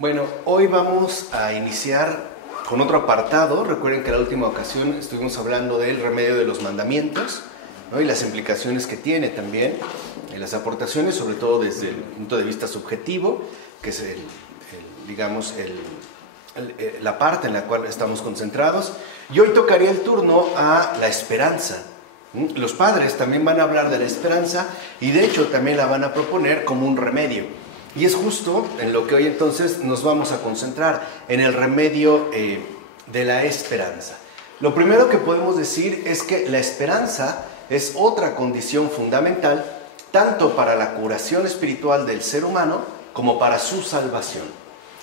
Bueno, hoy vamos a iniciar con otro apartado. Recuerden que la última ocasión estuvimos hablando del remedio de los mandamientos, ¿no? Y las implicaciones que tiene también, las aportaciones, sobre todo desde el punto de vista subjetivo, que es la parte en la cual estamos concentrados. Y hoy tocaría el turno a la esperanza. Los padres también van a hablar de la esperanza y de hecho también la van a proponer como un remedio. Y es justo en lo que hoy entonces nos vamos a concentrar, en el remedio de la esperanza. Lo primero que podemos decir es que la esperanza es otra condición fundamental, tanto para la curación espiritual del ser humano como para su salvación.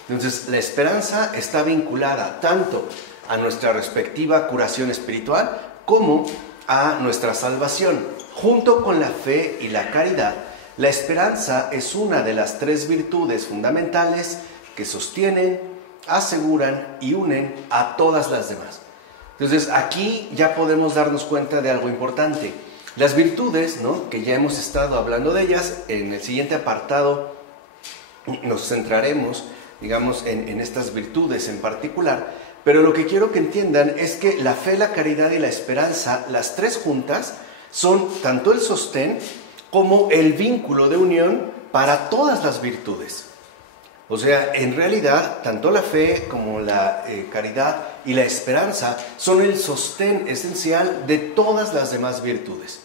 Entonces, la esperanza está vinculada tanto a nuestra respectiva curación espiritual como a nuestra salvación. Junto con la fe y la caridad, la esperanza es una de las tres virtudes fundamentales que sostienen, aseguran y unen a todas las demás. Entonces, aquí ya podemos darnos cuenta de algo importante. Las virtudes, ¿no?, que ya hemos estado hablando de ellas, en el siguiente apartado nos centraremos, digamos, en estas virtudes en particular. Pero lo que quiero que entiendan es que la fe, la caridad y la esperanza, las tres juntas, son tanto el sostén como el vínculo de unión para todas las virtudes. O sea, en realidad, tanto la fe como la caridad y la esperanza son el sostén esencial de todas las demás virtudes.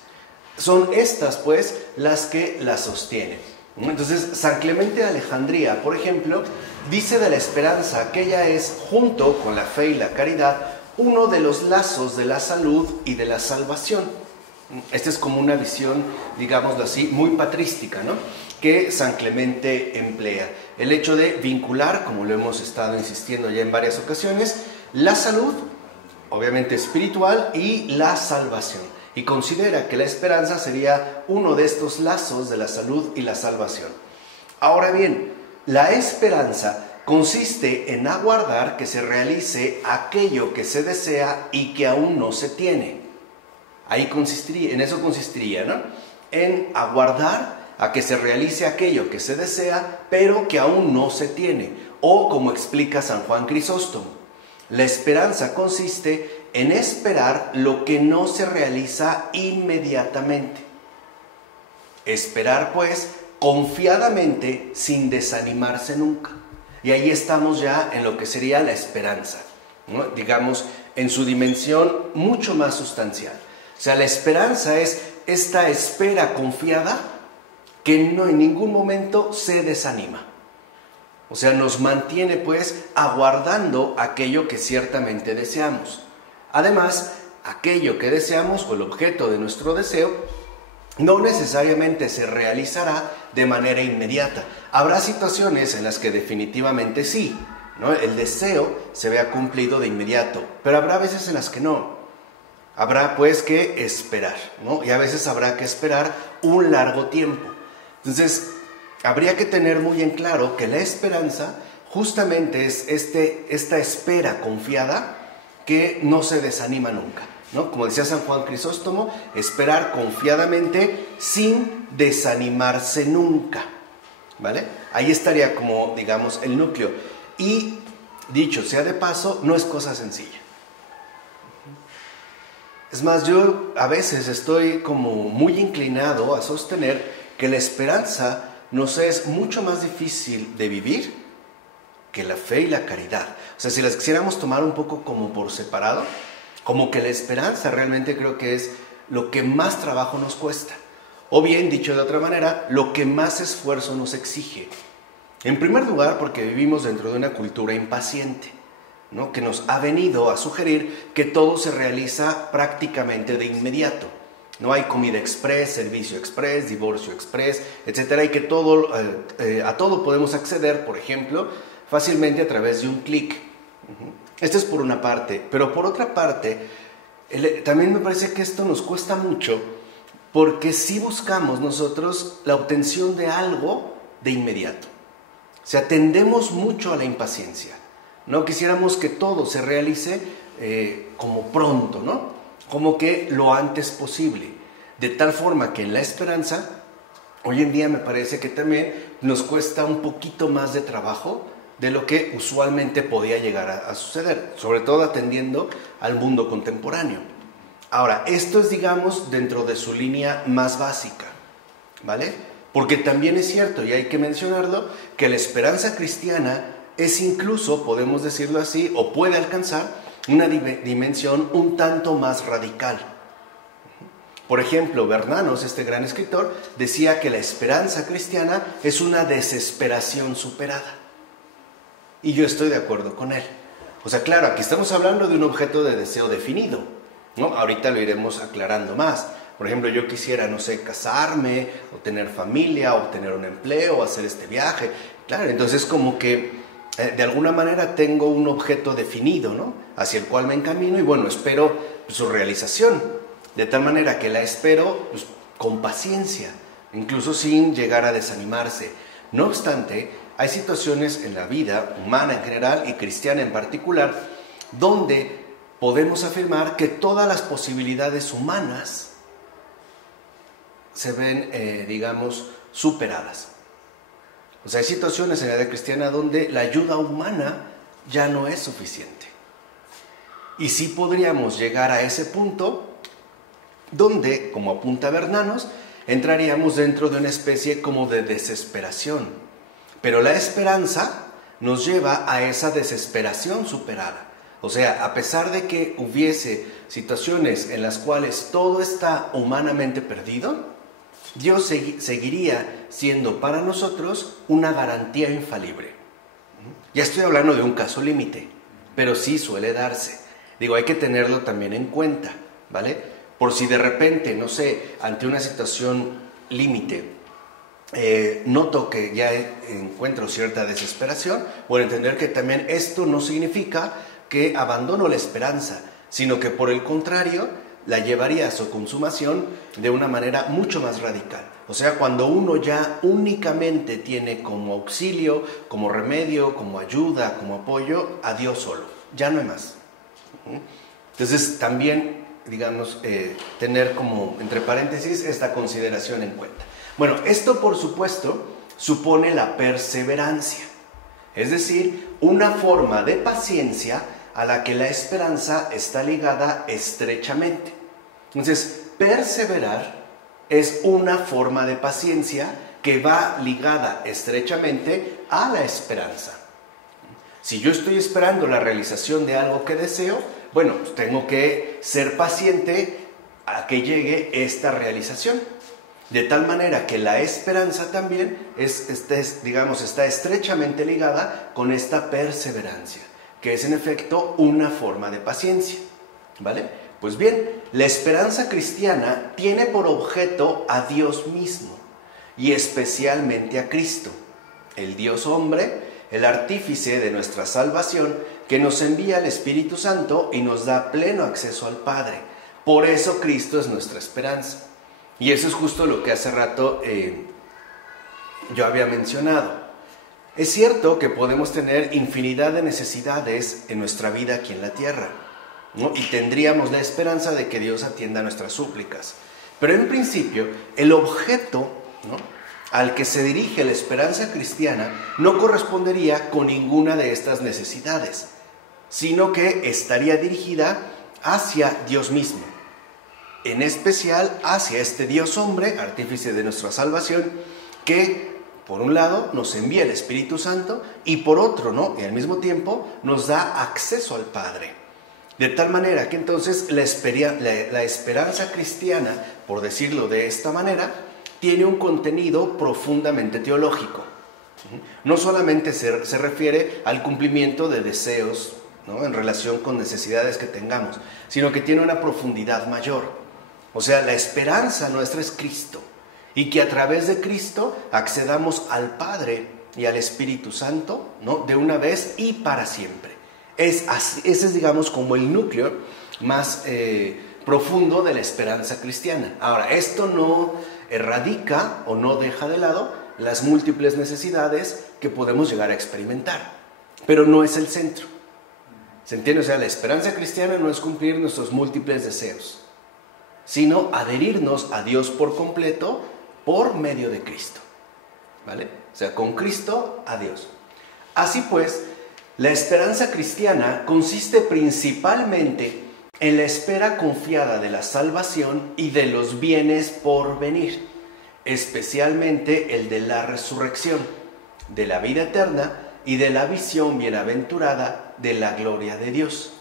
Son estas, pues, las que las sostienen. Entonces, San Clemente de Alejandría, por ejemplo, dice de la esperanza que ella es, junto con la fe y la caridad, uno de los lazos de la salud y de la salvación. Esta es como una visión, digámoslo así, muy patrística, ¿no?, que San Clemente emplea. El hecho de vincular, como lo hemos estado insistiendo ya en varias ocasiones, la salud, obviamente espiritual, y la salvación. Y considera que la esperanza sería uno de estos lazos de la salud y la salvación. Ahora bien, la esperanza consiste en aguardar que se realice aquello que se desea y que aún no se tiene. En eso consistiría, ¿no?, en aguardar a que se realice aquello que se desea, pero que aún no se tiene. O, como explica San Juan Crisóstomo, la esperanza consiste en esperar lo que no se realiza inmediatamente. Esperar, pues, confiadamente, sin desanimarse nunca. Y ahí estamos ya en lo que sería la esperanza, ¿no?, digamos, en su dimensión mucho más sustancial. O sea, la esperanza es esta espera confiada que no en ningún momento se desanima. O sea, nos mantiene, pues, aguardando aquello que ciertamente deseamos. Además, aquello que deseamos o el objeto de nuestro deseo no necesariamente se realizará de manera inmediata. Habrá situaciones en las que definitivamente sí, ¿no?, el deseo se vea cumplido de inmediato, pero habrá veces en las que no. Habrá, pues, que esperar, ¿no? Y a veces habrá que esperar un largo tiempo. Entonces, habría que tener muy en claro que la esperanza justamente es esta espera confiada que no se desanima nunca, ¿no? Como decía San Juan Crisóstomo, esperar confiadamente sin desanimarse nunca, ¿vale? Ahí estaría como, digamos, el núcleo. Y, dicho sea de paso, no es cosa sencilla. Es más, yo a veces estoy como muy inclinado a sostener que la esperanza nos es mucho más difícil de vivir que la fe y la caridad. O sea, si las quisiéramos tomar un poco como por separado, como que la esperanza realmente creo que es lo que más trabajo nos cuesta. O bien, dicho de otra manera, lo que más esfuerzo nos exige. En primer lugar, porque vivimos dentro de una cultura impaciente, ¿no?, que nos ha venido a sugerir que todo se realiza prácticamente de inmediato. No hay comida express, servicio express, divorcio express, etcétera, y que a todo podemos acceder, por ejemplo, fácilmente a través de un clic. Esto es por una parte, pero por otra parte, también me parece que esto nos cuesta mucho porque sí buscamos nosotros la obtención de algo de inmediato. O sea, tendemos mucho a la impaciencia. No quisiéramos que todo se realice como pronto, ¿no?, como que lo antes posible. De tal forma que en la esperanza, hoy en día me parece que también nos cuesta un poquito más de trabajo de lo que usualmente podía llegar a suceder, sobre todo atendiendo al mundo contemporáneo. Ahora, esto es, digamos, dentro de su línea más básica, ¿vale? Porque también es cierto, y hay que mencionarlo, que la esperanza cristiana es incluso, podemos decirlo así, o puede alcanzar una dimensión un tanto más radical. Por ejemplo, Bernanos, este gran escritor, decía que la esperanza cristiana es una desesperación superada. Y yo estoy de acuerdo con él. O sea, claro, aquí estamos hablando de un objeto de deseo definido, ¿no? Ahorita lo iremos aclarando más. Por ejemplo, yo quisiera, no sé, casarme, o tener familia, o tener un empleo, o hacer este viaje. Claro, entonces como que de alguna manera tengo un objeto definido, ¿no? Hacia el cual me encamino y bueno, espero su realización. De tal manera que la espero pues, con paciencia, incluso sin llegar a desanimarse. No obstante, hay situaciones en la vida humana en general y cristiana en particular donde podemos afirmar que todas las posibilidades humanas se ven, digamos, superadas. O sea, hay situaciones en la vida cristiana donde la ayuda humana ya no es suficiente. Y sí podríamos llegar a ese punto donde, como apunta Bernanos, entraríamos dentro de una especie como de desesperación. Pero la esperanza nos lleva a esa desesperación superada. O sea, a pesar de que hubiese situaciones en las cuales todo está humanamente perdido, Dios seguiría siendo para nosotros una garantía infalible. Ya estoy hablando de un caso límite, pero sí suele darse. Digo, hay que tenerlo también en cuenta, ¿vale? Por si de repente, no sé, ante una situación límite, noto que ya encuentro cierta desesperación, bueno, entender que también esto no significa que abandono la esperanza, sino que por el contrario, la llevaría a su consumación de una manera mucho más radical. O sea, cuando uno ya únicamente tiene como auxilio, como remedio, como ayuda, como apoyo, a Dios solo, ya no hay más. Entonces, también, digamos, tener como, entre paréntesis, esta consideración en cuenta. Bueno, esto por supuesto supone la perseverancia, es decir, una forma de paciencia a la que la esperanza está ligada estrechamente. Entonces, perseverar es una forma de paciencia que va ligada estrechamente a la esperanza. Si yo estoy esperando la realización de algo que deseo, bueno, pues tengo que ser paciente a que llegue esta realización. De tal manera que la esperanza también está estrechamente ligada con esta perseverancia, que es en efecto una forma de paciencia, ¿vale? Pues bien, la esperanza cristiana tiene por objeto a Dios mismo y especialmente a Cristo, el Dios hombre, el artífice de nuestra salvación, que nos envía el Espíritu Santo y nos da pleno acceso al Padre. Por eso Cristo es nuestra esperanza. Y eso es justo lo que hace rato yo había mencionado. Es cierto que podemos tener infinidad de necesidades en nuestra vida aquí en la tierra, ¿no? Y tendríamos la esperanza de que Dios atienda nuestras súplicas. Pero en principio, el objeto, ¿no?, al que se dirige la esperanza cristiana no correspondería con ninguna de estas necesidades, sino que estaría dirigida hacia Dios mismo. En especial hacia este Dios hombre, artífice de nuestra salvación, que por un lado nos envía el Espíritu Santo y por otro, ¿no?, y al mismo tiempo nos da acceso al Padre. De tal manera que entonces la esperanza cristiana, por decirlo de esta manera, tiene un contenido profundamente teológico. No solamente se refiere al cumplimiento de deseos, ¿no?, en relación con necesidades que tengamos, sino que tiene una profundidad mayor. O sea, la esperanza nuestra es Cristo, y que a través de Cristo accedamos al Padre y al Espíritu Santo, ¿no?, de una vez y para siempre. Ese es, digamos, como el núcleo más profundo de la esperanza cristiana. Ahora, esto no erradica o no deja de lado las múltiples necesidades que podemos llegar a experimentar, pero no es el centro. ¿Se entiende? O sea, la esperanza cristiana no es cumplir nuestros múltiples deseos, sino adherirnos a Dios por completo por medio de Cristo, ¿vale? O sea, con Cristo a Dios. Así pues, la esperanza cristiana consiste principalmente en la espera confiada de la salvación y de los bienes por venir, especialmente el de la resurrección, de la vida eterna y de la visión bienaventurada de la gloria de Dios.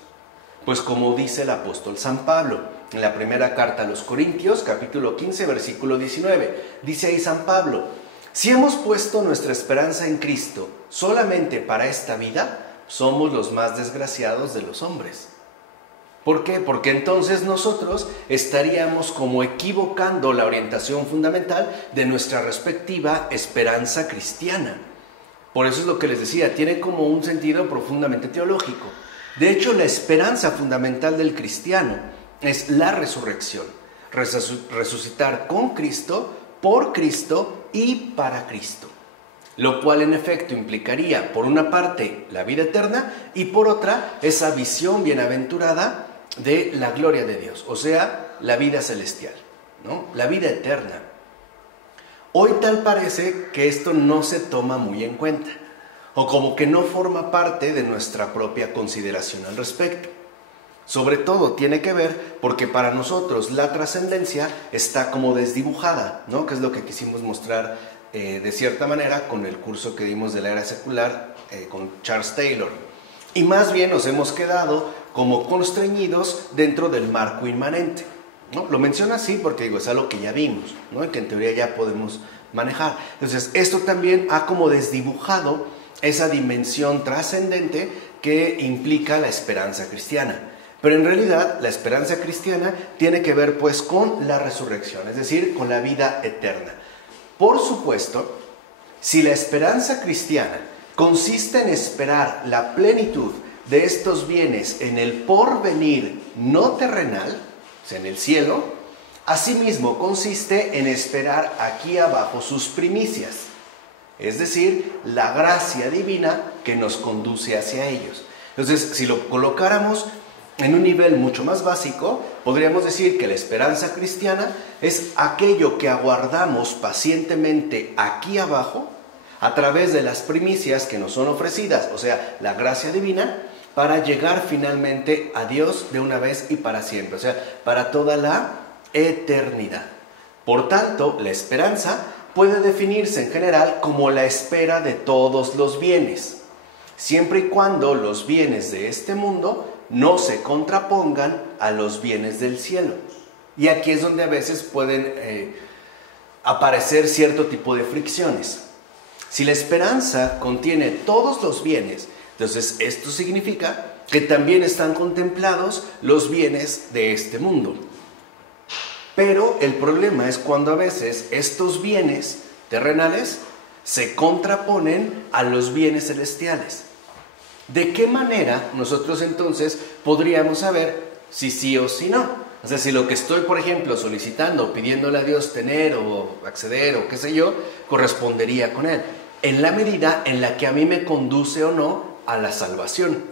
Pues como dice el apóstol San Pablo en la primera carta a los Corintios, capítulo 15, versículo 19, dice ahí San Pablo: si hemos puesto nuestra esperanza en Cristo solamente para esta vida, somos los más desgraciados de los hombres. ¿Por qué? Porque entonces nosotros estaríamos como equivocando la orientación fundamental de nuestra respectiva esperanza cristiana. Por eso es lo que les decía, tiene como un sentido profundamente teológico. De hecho, la esperanza fundamental del cristiano es la resurrección, resucitar con Cristo, por Cristo y para Cristo. Lo cual en efecto implicaría, por una parte, la vida eterna y por otra, esa visión bienaventurada de la gloria de Dios, o sea, la vida celestial, ¿no? La vida eterna. Hoy tal parece que esto no se toma muy en cuenta, o como que no forma parte de nuestra propia consideración al respecto. Sobre todo tiene que ver porque para nosotros la trascendencia está como desdibujada, ¿no? Que es lo que quisimos mostrar de cierta manera con el curso que dimos de la era secular con Charles Taylor. Y más bien nos hemos quedado como constreñidos dentro del marco inmanente, ¿no? Lo menciono así porque digo, es algo que ya vimos, ¿no? Y que en teoría ya podemos manejar. Entonces, esto también ha como desdibujado esa dimensión trascendente que implica la esperanza cristiana. Pero en realidad la esperanza cristiana tiene que ver pues con la resurrección, es decir, con la vida eterna. Por supuesto, si la esperanza cristiana consiste en esperar la plenitud de estos bienes en el porvenir no terrenal, o sea, en el cielo, asimismo consiste en esperar aquí abajo sus primicias, es decir, la gracia divina que nos conduce hacia ellos. Entonces, si lo colocáramos en un nivel mucho más básico, podríamos decir que la esperanza cristiana es aquello que aguardamos pacientemente aquí abajo a través de las primicias que nos son ofrecidas, o sea, la gracia divina, para llegar finalmente a Dios de una vez y para siempre, o sea, para toda la eternidad. Por tanto, la esperanza puede definirse en general como la espera de todos los bienes, siempre y cuando los bienes de este mundo no se contrapongan a los bienes del cielo. Y aquí es donde a veces pueden aparecer cierto tipo de fricciones. Si la esperanza contiene todos los bienes, entonces esto significa que también están contemplados los bienes de este mundo. Pero el problema es cuando a veces estos bienes terrenales se contraponen a los bienes celestiales. ¿De qué manera nosotros entonces podríamos saber si sí o si no? O sea, si lo que estoy, por ejemplo, solicitando, pidiéndole a Dios tener o acceder o qué sé yo, correspondería con Él, en la medida en la que a mí me conduce o no a la salvación.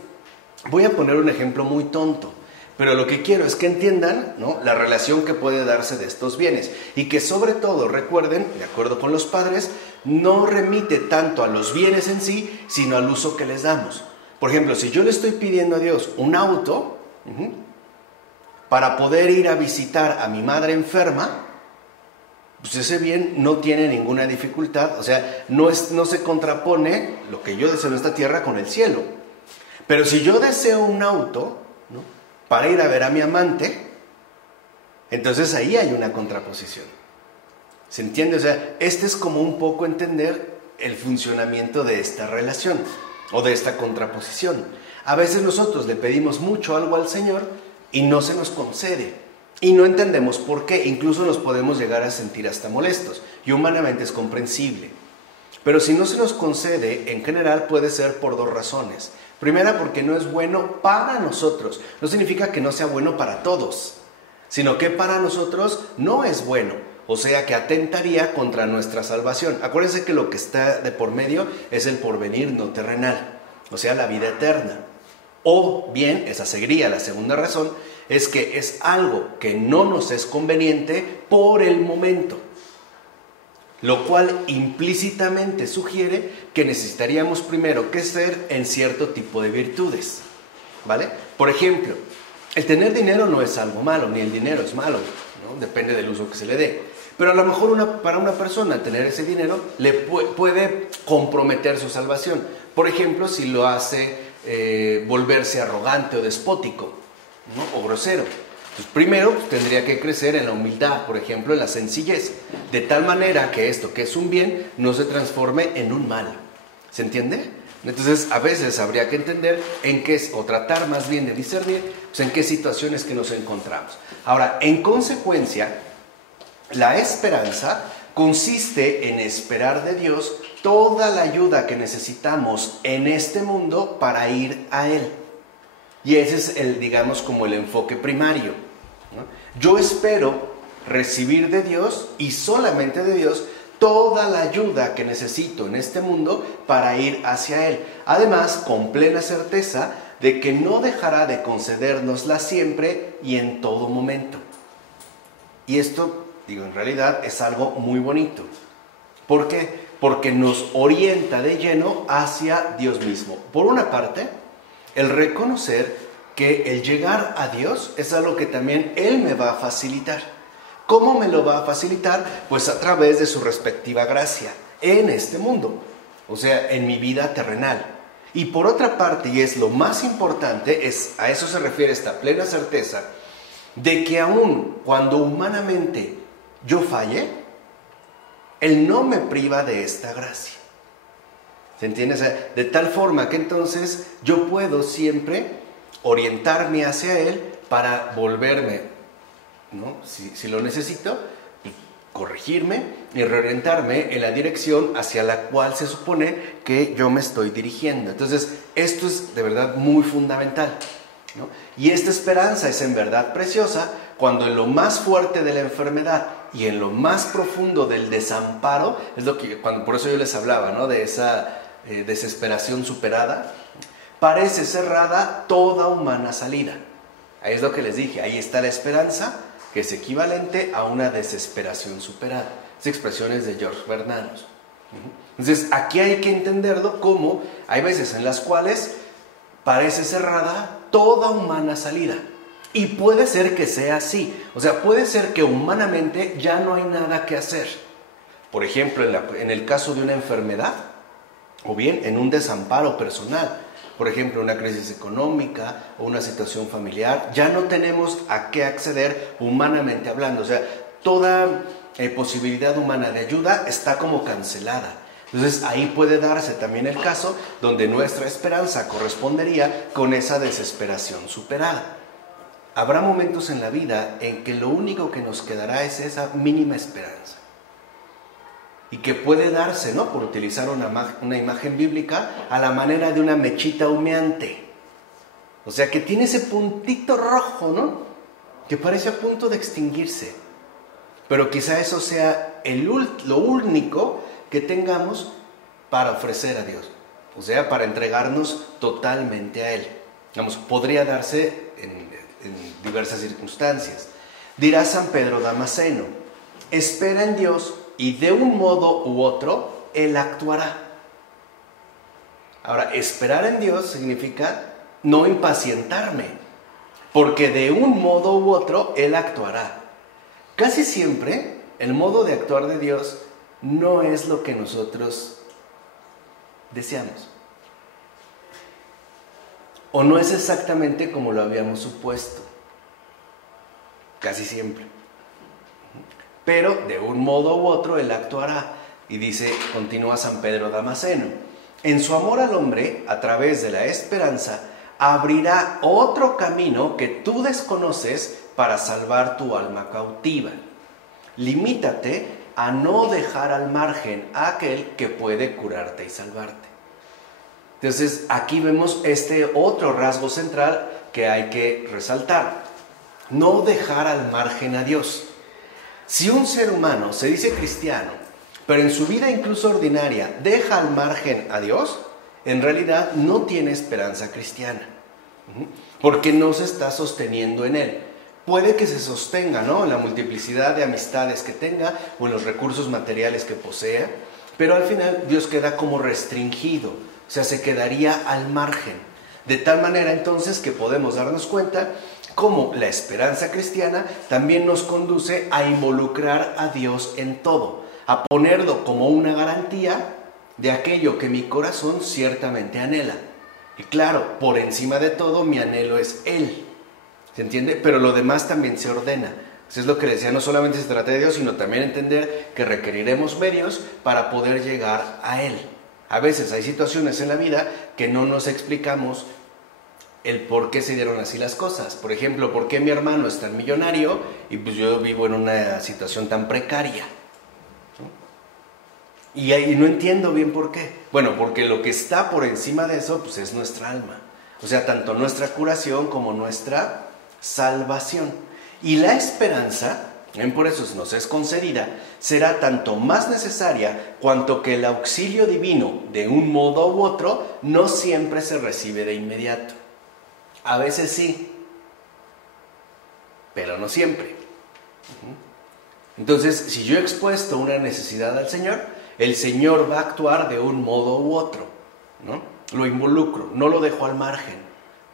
Voy a poner un ejemplo muy tonto, pero lo que quiero es que entiendan, ¿no?, la relación que puede darse de estos bienes y que sobre todo recuerden, de acuerdo con los padres, no remite tanto a los bienes en sí, sino al uso que les damos. Por ejemplo, si yo le estoy pidiendo a Dios un auto para poder ir a visitar a mi madre enferma, pues ese bien no tiene ninguna dificultad, o sea, no se contrapone lo que yo deseo en esta tierra con el cielo. Pero si yo deseo un auto, ¿no?, para ir a ver a mi amante, entonces ahí hay una contraposición. ¿Se entiende? O sea, este es como un poco entender el funcionamiento de esta relación o de esta contraposición. A veces nosotros le pedimos mucho algo al Señor y no se nos concede. Y no entendemos por qué. Incluso nos podemos llegar a sentir hasta molestos. Y humanamente es comprensible. Pero si no se nos concede, en general puede ser por dos razones. Primera, porque no es bueno para nosotros. No significa que no sea bueno para todos, sino que para nosotros no es bueno. O sea que atentaría contra nuestra salvación. Acuérdense que lo que está de por medio es el porvenir no terrenal, o sea, la vida eterna. O bien, esa sería la segunda razón, es que es algo que no nos es conveniente por el momento. lo cual implícitamente sugiere que necesitaríamos primero crecer en cierto tipo de virtudes, ¿vale? Por ejemplo, el tener dinero no es algo malo, ni el dinero es malo, ¿no? Depende del uso que se le dé. Pero a lo mejor para una persona tener ese dinero le puede comprometer su salvación. Por ejemplo, si lo hace volverse arrogante o despótico, ¿no? O grosero. Pues primero tendría que crecer en la humildad, por ejemplo, en la sencillez, de tal manera que esto que es un bien no se transforme en un mal. ¿Se entiende? Entonces, a veces habría que entender en qué es, o tratar más bien de discernir, pues, en qué situaciones que nos encontramos. Ahora, en consecuencia, la esperanza consiste en esperar de Dios toda la ayuda que necesitamos en este mundo para ir a Él. Y ese es digamos, como el enfoque primario, ¿no? Yo espero recibir de Dios y solamente de Dios toda la ayuda que necesito en este mundo para ir hacia Él. Además, con plena certeza de que no dejará de concedérnosla siempre y en todo momento. Y esto, en realidad es algo muy bonito. ¿Por qué? Porque nos orienta de lleno hacia Dios mismo. Por una parte, el reconocer que el llegar a Dios es algo que también Él me va a facilitar. ¿Cómo me lo va a facilitar? Pues a través de su respectiva gracia en este mundo, o sea, en mi vida terrenal. Y por otra parte, y es lo más importante, a eso se refiere esta plena certeza, de que aun cuando humanamente yo falle, Él no me priva de esta gracia. ¿Se entiende? O sea, de tal forma que entonces yo puedo siempre orientarme hacia Él para volverme, ¿no? Si lo necesito, corregirme y reorientarme en la dirección hacia la cual se supone que yo me estoy dirigiendo. Entonces, esto es de verdad muy fundamental, ¿no? Y esta esperanza es en verdad preciosa cuando en lo más fuerte de la enfermedad y en lo más profundo del desamparo, es lo que por eso yo les hablaba, ¿no? De esa desesperación superada, parece cerrada toda humana salida. Ahí es lo que les dije, ahí está la esperanza, que es equivalente a una desesperación superada. Esas expresiones de George Bernanos. Entonces, aquí hay que entenderlo como hay veces en las cuales parece cerrada toda humana salida. Y puede ser que sea así. O sea, puede ser que humanamente ya no hay nada que hacer. Por ejemplo, en el caso de una enfermedad, o bien en un desamparo personal. Por ejemplo, una crisis económica o una situación familiar, ya no tenemos a qué acceder humanamente hablando. O sea, toda posibilidad humana de ayuda está como cancelada. Entonces, ahí puede darse también el caso donde nuestra esperanza correspondería con esa desesperación superada. Habrá momentos en la vida en que lo único que nos quedará es esa mínima esperanza. Y que puede darse, ¿no?, por utilizar una imagen bíblica, a la manera de una mechita humeante. O sea, que tiene ese puntito rojo, ¿no?, que parece a punto de extinguirse. Pero quizá eso sea lo único que tengamos para ofrecer a Dios. O sea, para entregarnos totalmente a Él. Digamos, podría darse en diversas circunstancias. Dirá San Pedro Damasceno: espera en Dios y de un modo u otro Él actuará. Ahora, esperar en Dios significa no impacientarme, porque de un modo u otro Él actuará. Casi siempre el modo de actuar de Dios no es lo que nosotros deseamos, o no es exactamente como lo habíamos supuesto, casi siempre. Pero de un modo u otro Él actuará. Y dice, continúa San Pedro Damasceno: en su amor al hombre, a través de la esperanza, abrirá otro camino que tú desconoces para salvar tu alma cautiva. Limítate a no dejar al margen a aquel que puede curarte y salvarte. Entonces, aquí vemos este otro rasgo central que hay que resaltar: no dejar al margen a Dios. Si un ser humano se dice cristiano, pero en su vida incluso ordinaria deja al margen a Dios, en realidad no tiene esperanza cristiana, porque no se está sosteniendo en Él. puede que se sostenga, ¿no?, en la multiplicidad de amistades que tenga o en los recursos materiales que posea, pero al final Dios queda como restringido, o sea, se quedaría al margen. De tal manera entonces que podemos darnos cuenta cómo la esperanza cristiana también nos conduce a involucrar a Dios en todo, a ponerlo como una garantía de aquello que mi corazón ciertamente anhela. Y claro, por encima de todo mi anhelo es Él, ¿se entiende? Pero lo demás también se ordena. Eso es lo que le decía, no solamente se trata de Dios, sino también entender que requeriremos medios para poder llegar a Él. A veces hay situaciones en la vida que no nos explicamos el por qué se dieron así las cosas. Por ejemplo, ¿por qué mi hermano es tan millonario y pues yo vivo en una situación tan precaria? ¿No? Y no entiendo bien por qué. Bueno, porque lo que está por encima de eso pues es nuestra alma. O sea, tanto nuestra curación como nuestra salvación. Y la esperanza, por eso nos es concedida, será tanto más necesaria cuanto que el auxilio divino, de un modo u otro, no siempre se recibe de inmediato. A veces sí, pero no siempre. Entonces, si yo he expuesto una necesidad al Señor, el Señor va a actuar de un modo u otro, ¿no? Lo involucro, no lo dejo al margen.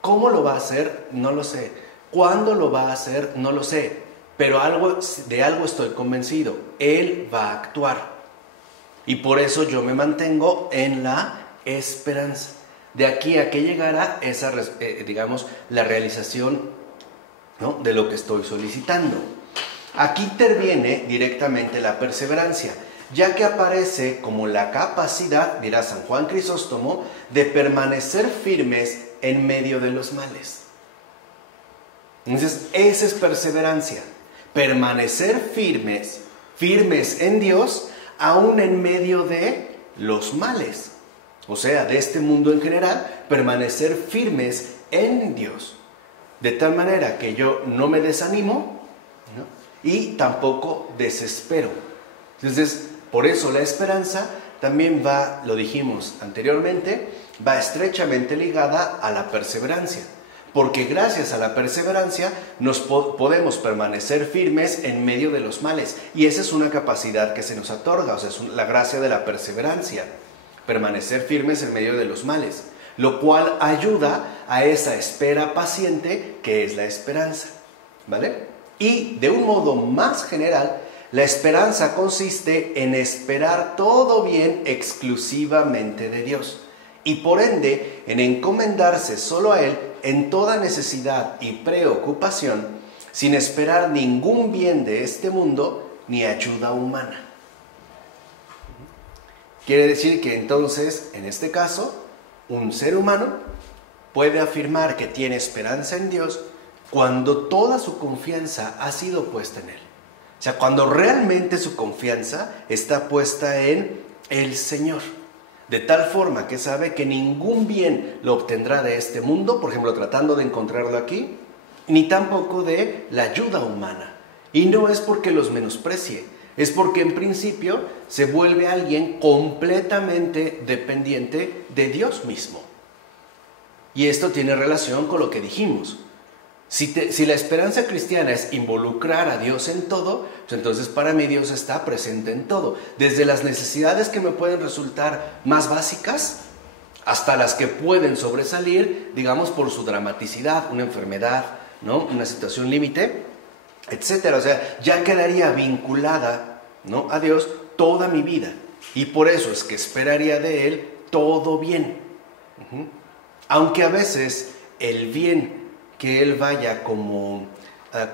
¿Cómo lo va a hacer? No lo sé. ¿Cuándo lo va a hacer? No lo sé. Pero de algo estoy convencido. Él va a actuar. Y por eso yo me mantengo en la esperanza. De aquí a que llegara esa, la realización, ¿no?, de lo que estoy solicitando. Aquí interviene directamente la perseverancia, ya que aparece como la capacidad, dirá San Juan Crisóstomo, de permanecer firmes en medio de los males. Entonces, esa es perseverancia, permanecer firmes en Dios, aún en medio de los males. O sea, de este mundo en general, permanecer firmes en Dios. De tal manera que yo no me desanimo, ¿no?, y tampoco desespero. Entonces, por eso la esperanza también va, lo dijimos anteriormente, va estrechamente ligada a la perseverancia. Porque gracias a la perseverancia nos podemos permanecer firmes en medio de los males. Y esa es una capacidad que se nos otorga, o sea, es la gracia de la perseverancia. Permanecer firmes en medio de los males, lo cual ayuda a esa espera paciente que es la esperanza, ¿vale? Y de un modo más general, la esperanza consiste en esperar todo bien exclusivamente de Dios y por ende en encomendarse solo a Él en toda necesidad y preocupación, sin esperar ningún bien de este mundo ni ayuda humana. Quiere decir que entonces, en este caso, un ser humano puede afirmar que tiene esperanza en Dios cuando toda su confianza ha sido puesta en Él. O sea, cuando realmente su confianza está puesta en el Señor. De tal forma que sabe que ningún bien lo obtendrá de este mundo, por ejemplo, tratando de encontrarlo aquí, ni tampoco de la ayuda humana. Y no es porque los menosprecie, es porque en principio se vuelve alguien completamente dependiente de Dios mismo. Y esto tiene relación con lo que dijimos. Si la esperanza cristiana es involucrar a Dios en todo, pues entonces para mí Dios está presente en todo. Desde las necesidades que me pueden resultar más básicas hasta las que pueden sobresalir, digamos, por su dramaticidad, una enfermedad, ¿no?, una situación límite, etcétera. O sea, ya quedaría vinculada, ¿no?, a Dios toda mi vida. Y por eso es que esperaría de Él todo bien. Aunque a veces el bien que Él vaya como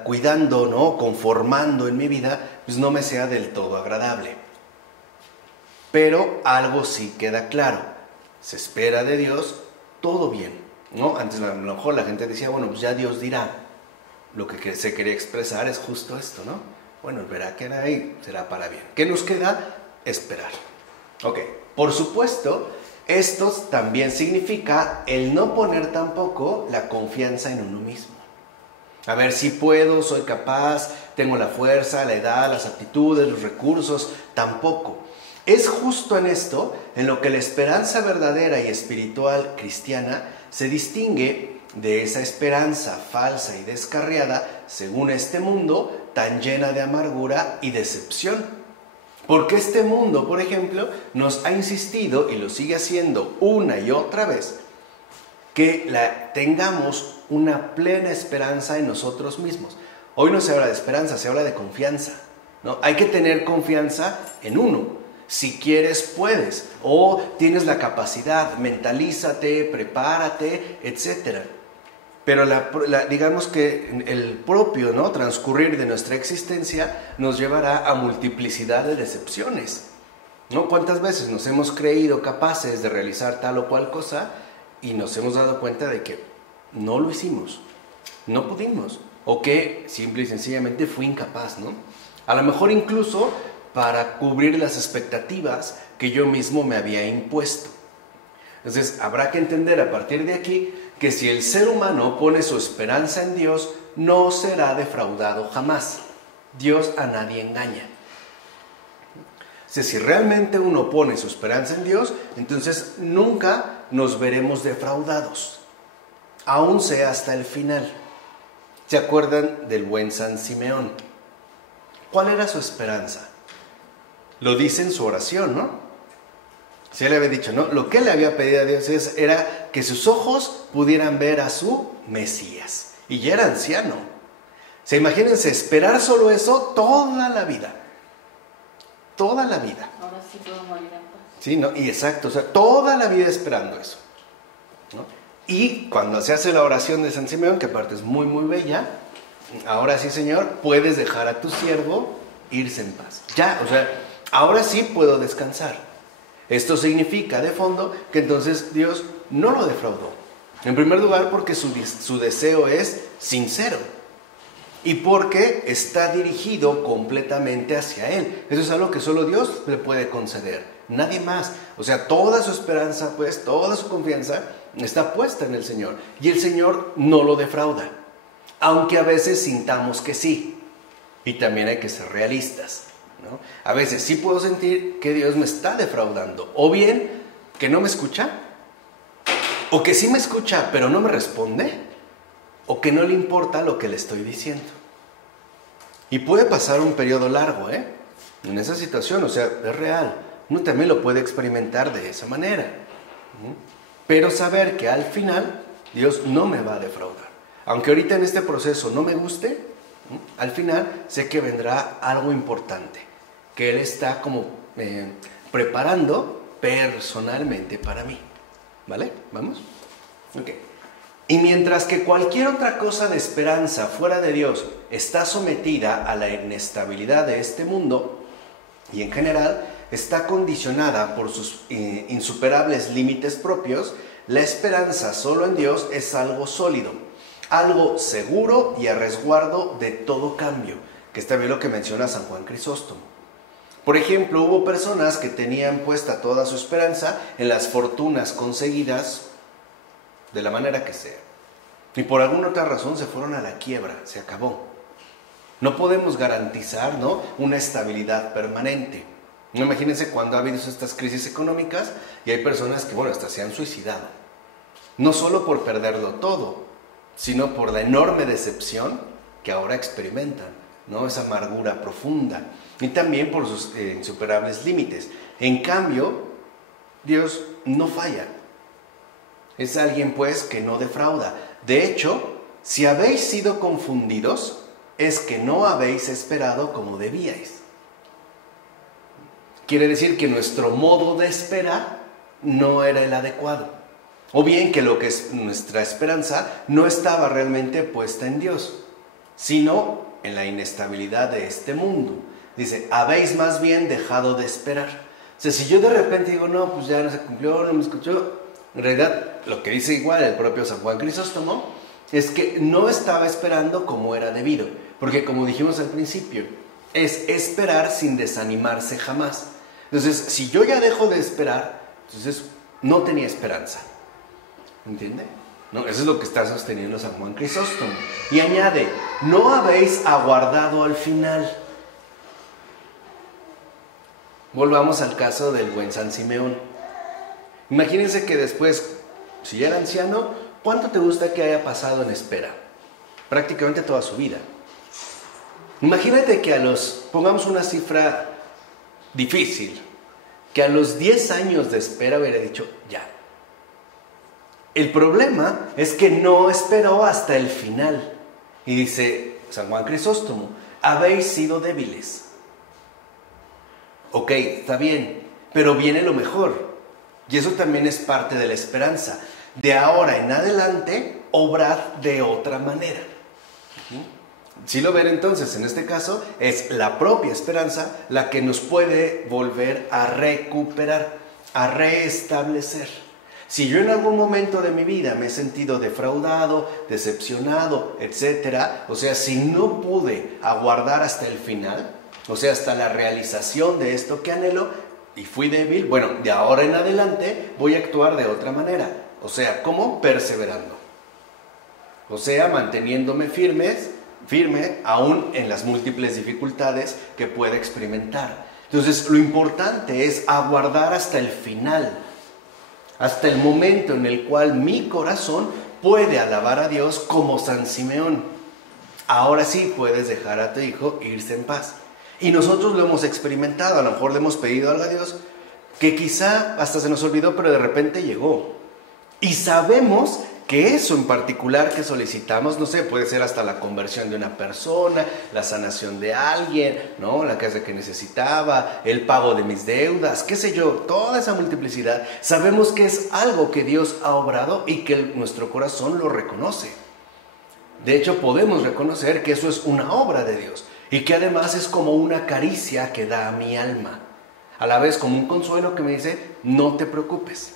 cuidando, ¿no?, conformando en mi vida, pues no me sea del todo agradable. Pero algo sí queda claro: se espera de Dios todo bien, ¿no? Antes a lo mejor la gente decía, bueno, pues ya Dios dirá. Lo que se quería expresar es justo esto, ¿no? Bueno, Él verá que era ahí, será para bien. ¿Qué nos queda? Esperar. Ok, por supuesto, esto también significa el no poner tampoco la confianza en uno mismo. A ver, si puedo, soy capaz, tengo la fuerza, la edad, las aptitudes, los recursos, tampoco. Es justo en esto en lo que la esperanza verdadera y espiritual cristiana se distingue de esa esperanza falsa y descarriada, según este mundo, tan llena de amargura y decepción. Porque este mundo, por ejemplo, nos ha insistido, y lo sigue haciendo una y otra vez, que tengamos una plena esperanza en nosotros mismos. Hoy no se habla de esperanza, se habla de confianza, ¿no? Hay que tener confianza en uno. Si quieres, puedes, o tienes la capacidad, mentalízate, prepárate, etc. Pero digamos que el propio, ¿no?, transcurrir de nuestra existencia nos llevará a multiplicidad de decepciones, ¿no? ¿Cuántas veces nos hemos creído capaces de realizar tal o cual cosa y nos hemos dado cuenta de que no lo hicimos, no pudimos, o que simple y sencillamente fui incapaz, ¿no? A lo mejor incluso para cubrir las expectativas que yo mismo me había impuesto. Entonces, habrá que entender a partir de aquí que si el ser humano pone su esperanza en Dios, no será defraudado jamás. Dios a nadie engaña. O sea, si realmente uno pone su esperanza en Dios, entonces nunca nos veremos defraudados, aún sea hasta el final. ¿Se acuerdan del buen San Simeón? ¿Cuál era su esperanza? Lo dice en su oración, ¿no? Si él había dicho, ¿no? Lo que él le había pedido a Dios era que sus ojos pudieran ver a su Mesías. Y ya era anciano. O sea, imagínense, esperar solo eso toda la vida. Toda la vida. Ahora sí puedo morir en paz. Sí, ¿no? Y exacto, o sea, toda la vida esperando eso, ¿no? Y cuando se hace la oración de San Simeón, que aparte es muy, muy bella, ahora sí, Señor, puedes dejar a tu siervo irse en paz. Ya, o sea, ahora sí puedo descansar. Esto significa, de fondo, que entonces Dios no lo defraudó. En primer lugar, porque su deseo es sincero. Y porque está dirigido completamente hacia Él. Eso es algo que solo Dios le puede conceder. Nadie más. O sea, toda su esperanza, pues, toda su confianza está puesta en el Señor. Y el Señor no lo defrauda. Aunque a veces sintamos que sí. Y también hay que ser realistas, ¿no? A veces sí puedo sentir que Dios me está defraudando. O bien que no me escucha. O que sí me escucha, pero no me responde. O que no le importa lo que le estoy diciendo. Y puede pasar un periodo largo, en esa situación, o sea, es real. Uno también lo puede experimentar de esa manera. Pero saber que al final Dios no me va a defraudar. Aunque ahorita en este proceso no me guste, al final sé que vendrá algo importante, que Él está como preparando personalmente para mí. ¿Vale? ¿Vamos? Ok. Y mientras que cualquier otra cosa de esperanza fuera de Dios está sometida a la inestabilidad de este mundo, y en general está condicionada por sus insuperables límites propios, la esperanza solo en Dios es algo sólido, algo seguro y a resguardo de todo cambio, que está bien lo que menciona San Juan Crisóstomo. Por ejemplo, hubo personas que tenían puesta toda su esperanza en las fortunas conseguidas de la manera que sea. Y por alguna otra razón se fueron a la quiebra, se acabó. No podemos garantizar, ¿no?, una estabilidad permanente. Imagínense cuando ha habido estas crisis económicas y hay personas que, bueno, hasta se han suicidado. No solo por perderlo todo, sino por la enorme decepción que ahora experimentan, ¿no?, esa amargura profunda. Y también por sus insuperables límites. En cambio, Dios no falla. Es alguien, pues, que no defrauda. De hecho, si habéis sido confundidos, es que no habéis esperado como debíais. Quiere decir que nuestro modo de esperar no era el adecuado. O bien que lo que es nuestra esperanza no estaba realmente puesta en Dios, sino en la inestabilidad de este mundo. Dice, habéis más bien dejado de esperar. O sea, si yo de repente digo, no, pues ya no se cumplió, no me escuchó, en realidad, lo que dice igual el propio San Juan Crisóstomo es que no estaba esperando como era debido. Porque como dijimos al principio, es esperar sin desanimarse jamás. Entonces, si yo ya dejo de esperar, entonces no tenía esperanza. ¿Entiende? No, eso es lo que está sosteniendo San Juan Crisóstomo. Y añade, no habéis aguardado al final. Volvamos al caso del buen San Simeón. Imagínense que después, si ya era anciano, ¿cuánto te gusta que haya pasado en espera? Prácticamente toda su vida. Imagínate que pongamos una cifra difícil, que a los 10 años de espera hubiera dicho, ya. El problema es que no esperó hasta el final. Y dice San Juan Crisóstomo, habéis sido débiles. Ok, está bien, pero viene lo mejor. Y eso también es parte de la esperanza. De ahora en adelante, obrad de otra manera. Si lo ven entonces, en este caso, es la propia esperanza la que nos puede volver a recuperar, a restablecer. Si yo en algún momento de mi vida me he sentido defraudado, decepcionado, etcétera, o sea, si no pude aguardar hasta el final, o sea, hasta la realización de esto que anhelo, y fui débil, bueno, de ahora en adelante voy a actuar de otra manera. O sea, ¿cómo? Perseverando. O sea, manteniéndome firme aún en las múltiples dificultades que pueda experimentar. Entonces, lo importante es aguardar hasta el final, hasta el momento en el cual mi corazón puede alabar a Dios como San Simeón. Ahora sí puedes dejar a tu hijo irse en paz. Y nosotros lo hemos experimentado, a lo mejor le hemos pedido algo a Dios que quizá hasta se nos olvidó, pero de repente llegó. Y sabemos que eso en particular que solicitamos, no sé, puede ser hasta la conversión de una persona, la sanación de alguien, ¿no? La casa que necesitaba, el pago de mis deudas, qué sé yo, toda esa multiplicidad, sabemos que es algo que Dios ha obrado y que nuestro corazón lo reconoce. De hecho, podemos reconocer que eso es una obra de Dios y que además es como una caricia que da a mi alma, a la vez como un consuelo que me dice, no te preocupes.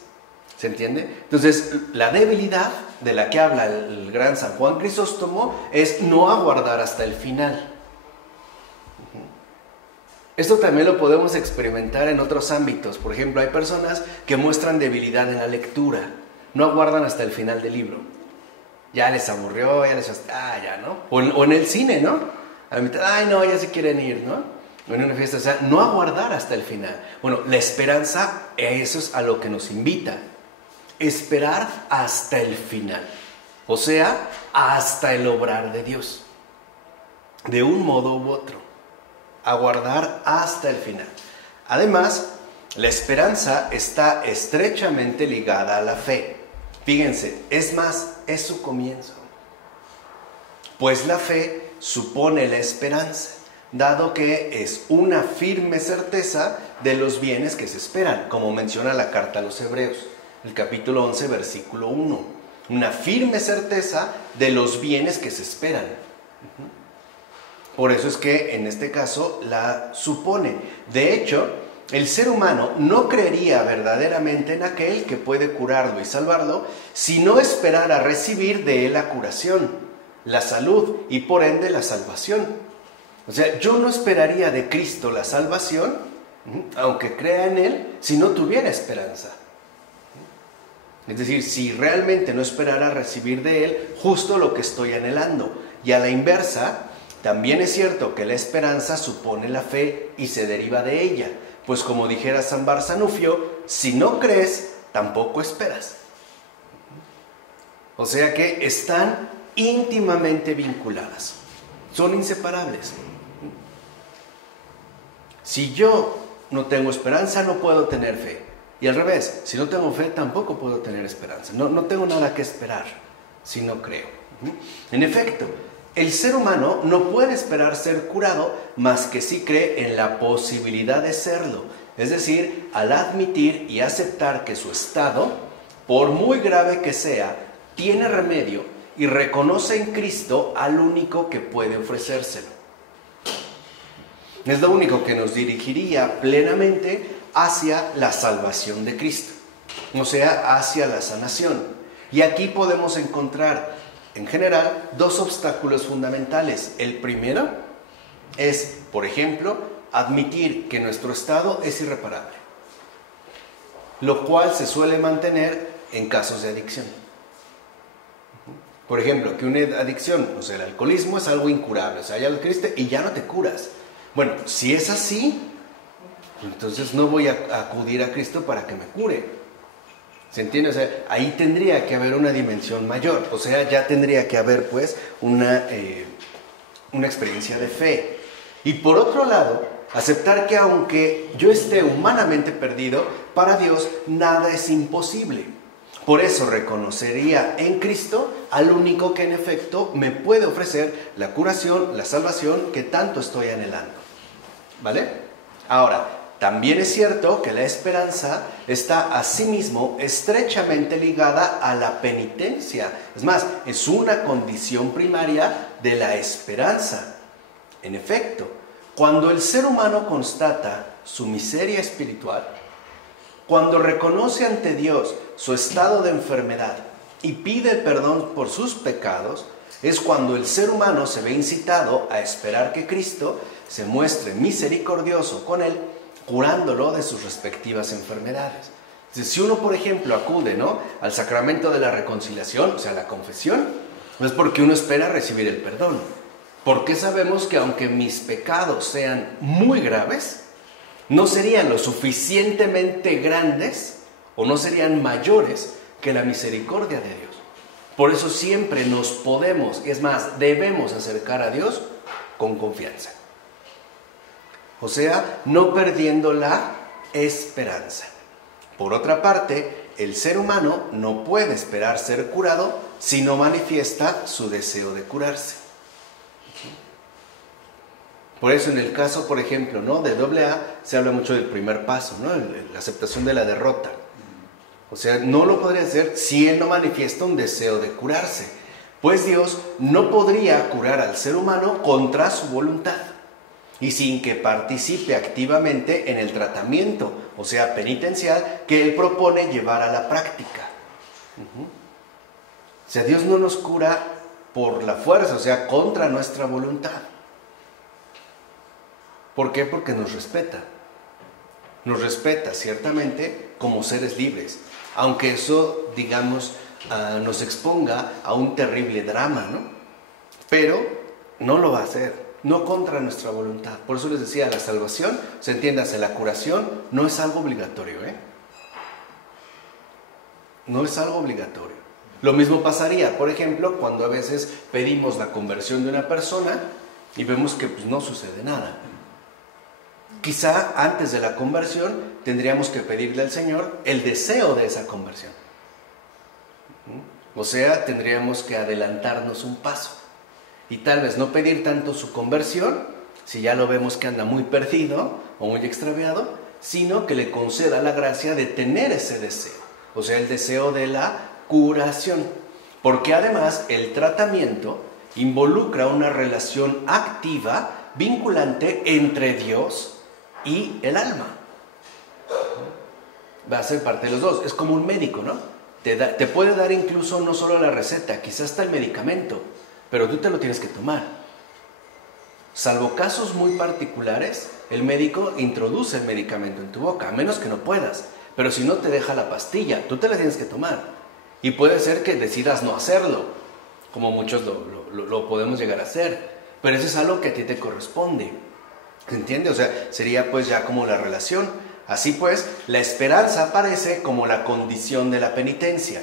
¿Se entiende? Entonces, la debilidad de la que habla el gran San Juan Crisóstomo es no aguardar hasta el final. Esto también lo podemos experimentar en otros ámbitos. Por ejemplo, hay personas que muestran debilidad en la lectura, no aguardan hasta el final del libro. Ya les aburrió, ya, ¿no? O en el cine, ¿no? A la mitad, ay, no, ya se quieren ir, ¿no? O en una fiesta, o sea, no aguardar hasta el final. Bueno, la esperanza, eso es a lo que nos invita. Esperar hasta el final, o sea, hasta el obrar de Dios, de un modo u otro, aguardar hasta el final. Además, la esperanza está estrechamente ligada a la fe. Fíjense, es más, es su comienzo. Pues la fe supone la esperanza, dado que es una firme certeza de los bienes que se esperan, como menciona la carta a los Hebreos. El capítulo 11, versículo 1. Una firme certeza de los bienes que se esperan. Por eso es que en este caso la supone. De hecho, el ser humano no creería verdaderamente en aquel que puede curarlo y salvarlo si no esperara recibir de él la curación, la salud y por ende la salvación. O sea, yo no esperaría de Cristo la salvación, aunque crea en él, si no tuviera esperanza. Es decir, si realmente no esperara recibir de él justo lo que estoy anhelando. Y a la inversa, también es cierto que la esperanza supone la fe y se deriva de ella. Pues como dijera San Barsanufio, si no crees, tampoco esperas. O sea que están íntimamente vinculadas. Son inseparables. Si yo no tengo esperanza, no puedo tener fe. Y al revés, si no tengo fe, tampoco puedo tener esperanza. No tengo nada que esperar si no creo. En efecto, el ser humano no puede esperar ser curado más que si cree en la posibilidad de serlo. Es decir, al admitir y aceptar que su estado, por muy grave que sea, tiene remedio y reconoce en Cristo al único que puede ofrecérselo. Es lo único que nos dirigiría plenamente hacia la salvación de Cristo, o sea, hacia la sanación. Y aquí podemos encontrar, en general, dos obstáculos fundamentales. El primero es, por ejemplo, admitir que nuestro estado es irreparable, lo cual se suele mantener en casos de adicción. Por ejemplo, que una adicción, o sea, el alcoholismo es algo incurable, o sea, ya lo adquiriste y ya no te curas. Bueno, si es así, entonces no voy a acudir a Cristo para que me cure. ¿Se entiende? O sea, ahí tendría que haber una dimensión mayor. O sea, ya tendría que haber, pues, una experiencia de fe. Y por otro lado, aceptar que aunque yo esté humanamente perdido, para Dios nada es imposible. Por eso reconocería en Cristo al único que en efecto me puede ofrecer la curación, la salvación que tanto estoy anhelando. ¿Vale? Ahora, también es cierto que la esperanza está asimismo estrechamente ligada a la penitencia. Es más, es una condición primaria de la esperanza. En efecto, cuando el ser humano constata su miseria espiritual, cuando reconoce ante Dios su estado de enfermedad y pide perdón por sus pecados, es cuando el ser humano se ve incitado a esperar que Cristo se muestre misericordioso con él, curándolo de sus respectivas enfermedades. Si uno, por ejemplo, acude, ¿no?, al sacramento de la reconciliación, o sea, la confesión, no es porque uno espera recibir el perdón, porque sabemos que aunque mis pecados sean muy graves, no serían lo suficientemente grandes o no serían mayores que la misericordia de Dios. Por eso siempre nos podemos, es más, debemos acercar a Dios con confianza. O sea, no perdiendo la esperanza. Por otra parte, el ser humano no puede esperar ser curado si no manifiesta su deseo de curarse. Por eso en el caso, por ejemplo, ¿no?, de AA se habla mucho del primer paso, ¿no?, la aceptación de la derrota. O sea, no lo podría hacer si él no manifiesta un deseo de curarse. Pues Dios no podría curar al ser humano contra su voluntad y sin que participe activamente en el tratamiento, o sea, penitencial, que él propone llevar a la práctica. O sea, Dios no nos cura por la fuerza, o sea, contra nuestra voluntad. ¿Por qué? Porque nos respeta. Nos respeta, ciertamente, como seres libres. Aunque eso, digamos, nos exponga a un terrible drama, ¿no? Pero no lo va a hacer, no contra nuestra voluntad. Por eso les decía, la salvación, se entiéndase, la curación, no es algo obligatorio, ¿eh? No es algo obligatorio. Lo mismo pasaría, por ejemplo, cuando a veces pedimos la conversión de una persona y vemos que pues, no sucede nada. Quizá antes de la conversión tendríamos que pedirle al Señor el deseo de esa conversión. O sea, tendríamos que adelantarnos un paso y tal vez no pedir tanto su conversión, si ya lo vemos que anda muy perdido o muy extraviado, sino que le conceda la gracia de tener ese deseo, o sea, el deseo de la curación. Porque además el tratamiento involucra una relación activa, vinculante entre Dios y el alma. Va a ser parte de los dos. Es como un médico, ¿no? Te puede dar incluso no solo la receta, quizás hasta el medicamento, pero tú te lo tienes que tomar. Salvo casos muy particulares, el médico introduce el medicamento en tu boca, a menos que no puedas. Pero si no, te deja la pastilla, tú te la tienes que tomar. Y puede ser que decidas no hacerlo, como muchos lo podemos llegar a hacer. Pero eso es algo que a ti te corresponde. ¿Entiende? O sea, sería pues ya como la relación. Así pues, la esperanza aparece como la condición de la penitencia.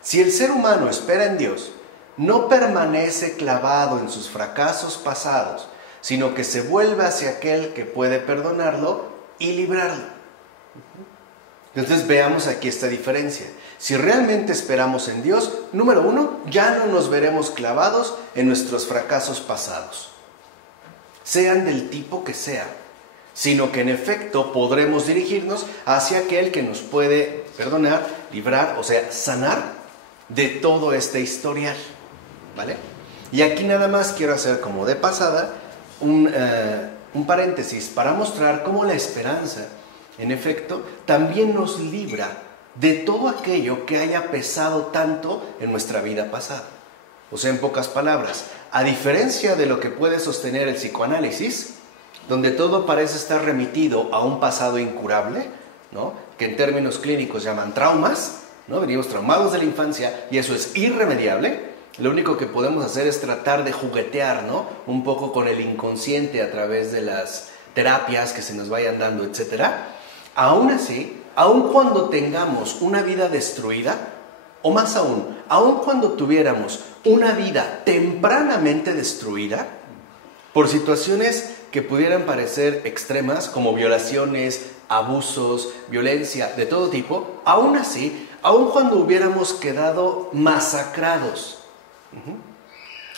Si el ser humano espera en Dios, no permanece clavado en sus fracasos pasados, sino que se vuelve hacia aquel que puede perdonarlo y librarlo. Entonces veamos aquí esta diferencia. Si realmente esperamos en Dios, número uno, ya no nos veremos clavados en nuestros fracasos pasados, sean del tipo que sea, sino que en efecto podremos dirigirnos hacia aquel que nos puede perdonar, librar, o sea, sanar de todo este historial, ¿vale? Y aquí nada más quiero hacer como de pasada un paréntesis para mostrar cómo la esperanza, en efecto, también nos libra de todo aquello que haya pesado tanto en nuestra vida pasada. O sea, en pocas palabras, a diferencia de lo que puede sostener el psicoanálisis, donde todo parece estar remitido a un pasado incurable, ¿no?, que en términos clínicos llaman traumas, ¿no? Venimos traumados de la infancia y eso es irremediable. Lo único que podemos hacer es tratar de juguetear, ¿no?, un poco con el inconsciente a través de las terapias que se nos vayan dando, etc. Aún así, aun cuando tengamos una vida destruida, o más aun cuando tuviéramos una vida tempranamente destruida, por situaciones que pudieran parecer extremas, como violaciones, abusos, violencia de todo tipo, aún así, aun cuando hubiéramos quedado masacrados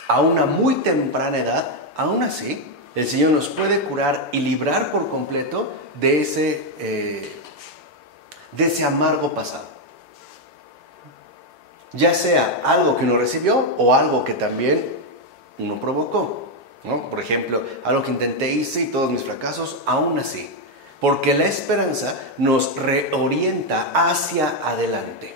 a una muy temprana edad, aún así, el Señor nos puede curar y librar por completo de ese amargo pasado. Ya sea algo que uno recibió o algo que también uno provocó, ¿no? Por ejemplo, algo que hice y todos mis fracasos, aún así. Porque la esperanza nos reorienta hacia adelante.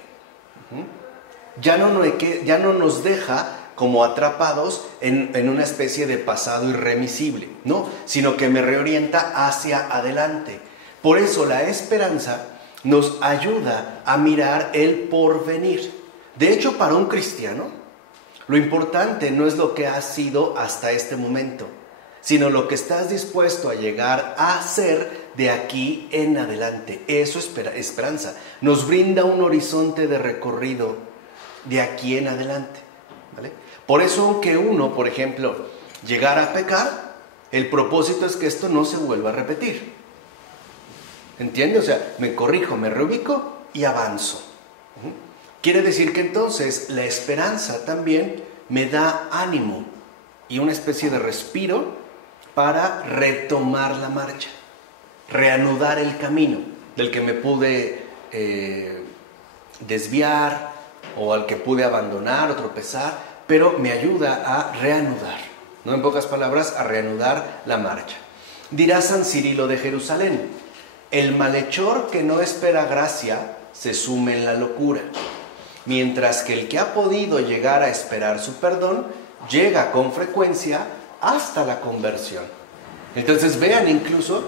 Ya no nos deja como atrapados en una especie de pasado irremisible, ¿no? Sino que me reorienta hacia adelante. Por eso la esperanza nos ayuda a mirar el porvenir. De hecho, para un cristiano, lo importante no es lo que has sido hasta este momento, sino lo que estás dispuesto a llegar a ser de aquí en adelante. Eso es esperanza. Nos brinda un horizonte de recorrido de aquí en adelante, ¿vale? Por eso, aunque uno, por ejemplo, llegara a pecar, el propósito es que esto no se vuelva a repetir. ¿Entiende? O sea, me corrijo, me reubico y avanzo. Quiere decir que entonces la esperanza también me da ánimo y una especie de respiro para retomar la marcha, reanudar el camino del que me pude desviar o al que pude abandonar o tropezar, pero me ayuda a reanudar, ¿no? En pocas palabras, a reanudar la marcha. Dirá San Cirilo de Jerusalén: el malhechor que no espera gracia se sume en la locura, mientras que el que ha podido llegar a esperar su perdón llega con frecuencia hasta la conversión. Entonces vean incluso,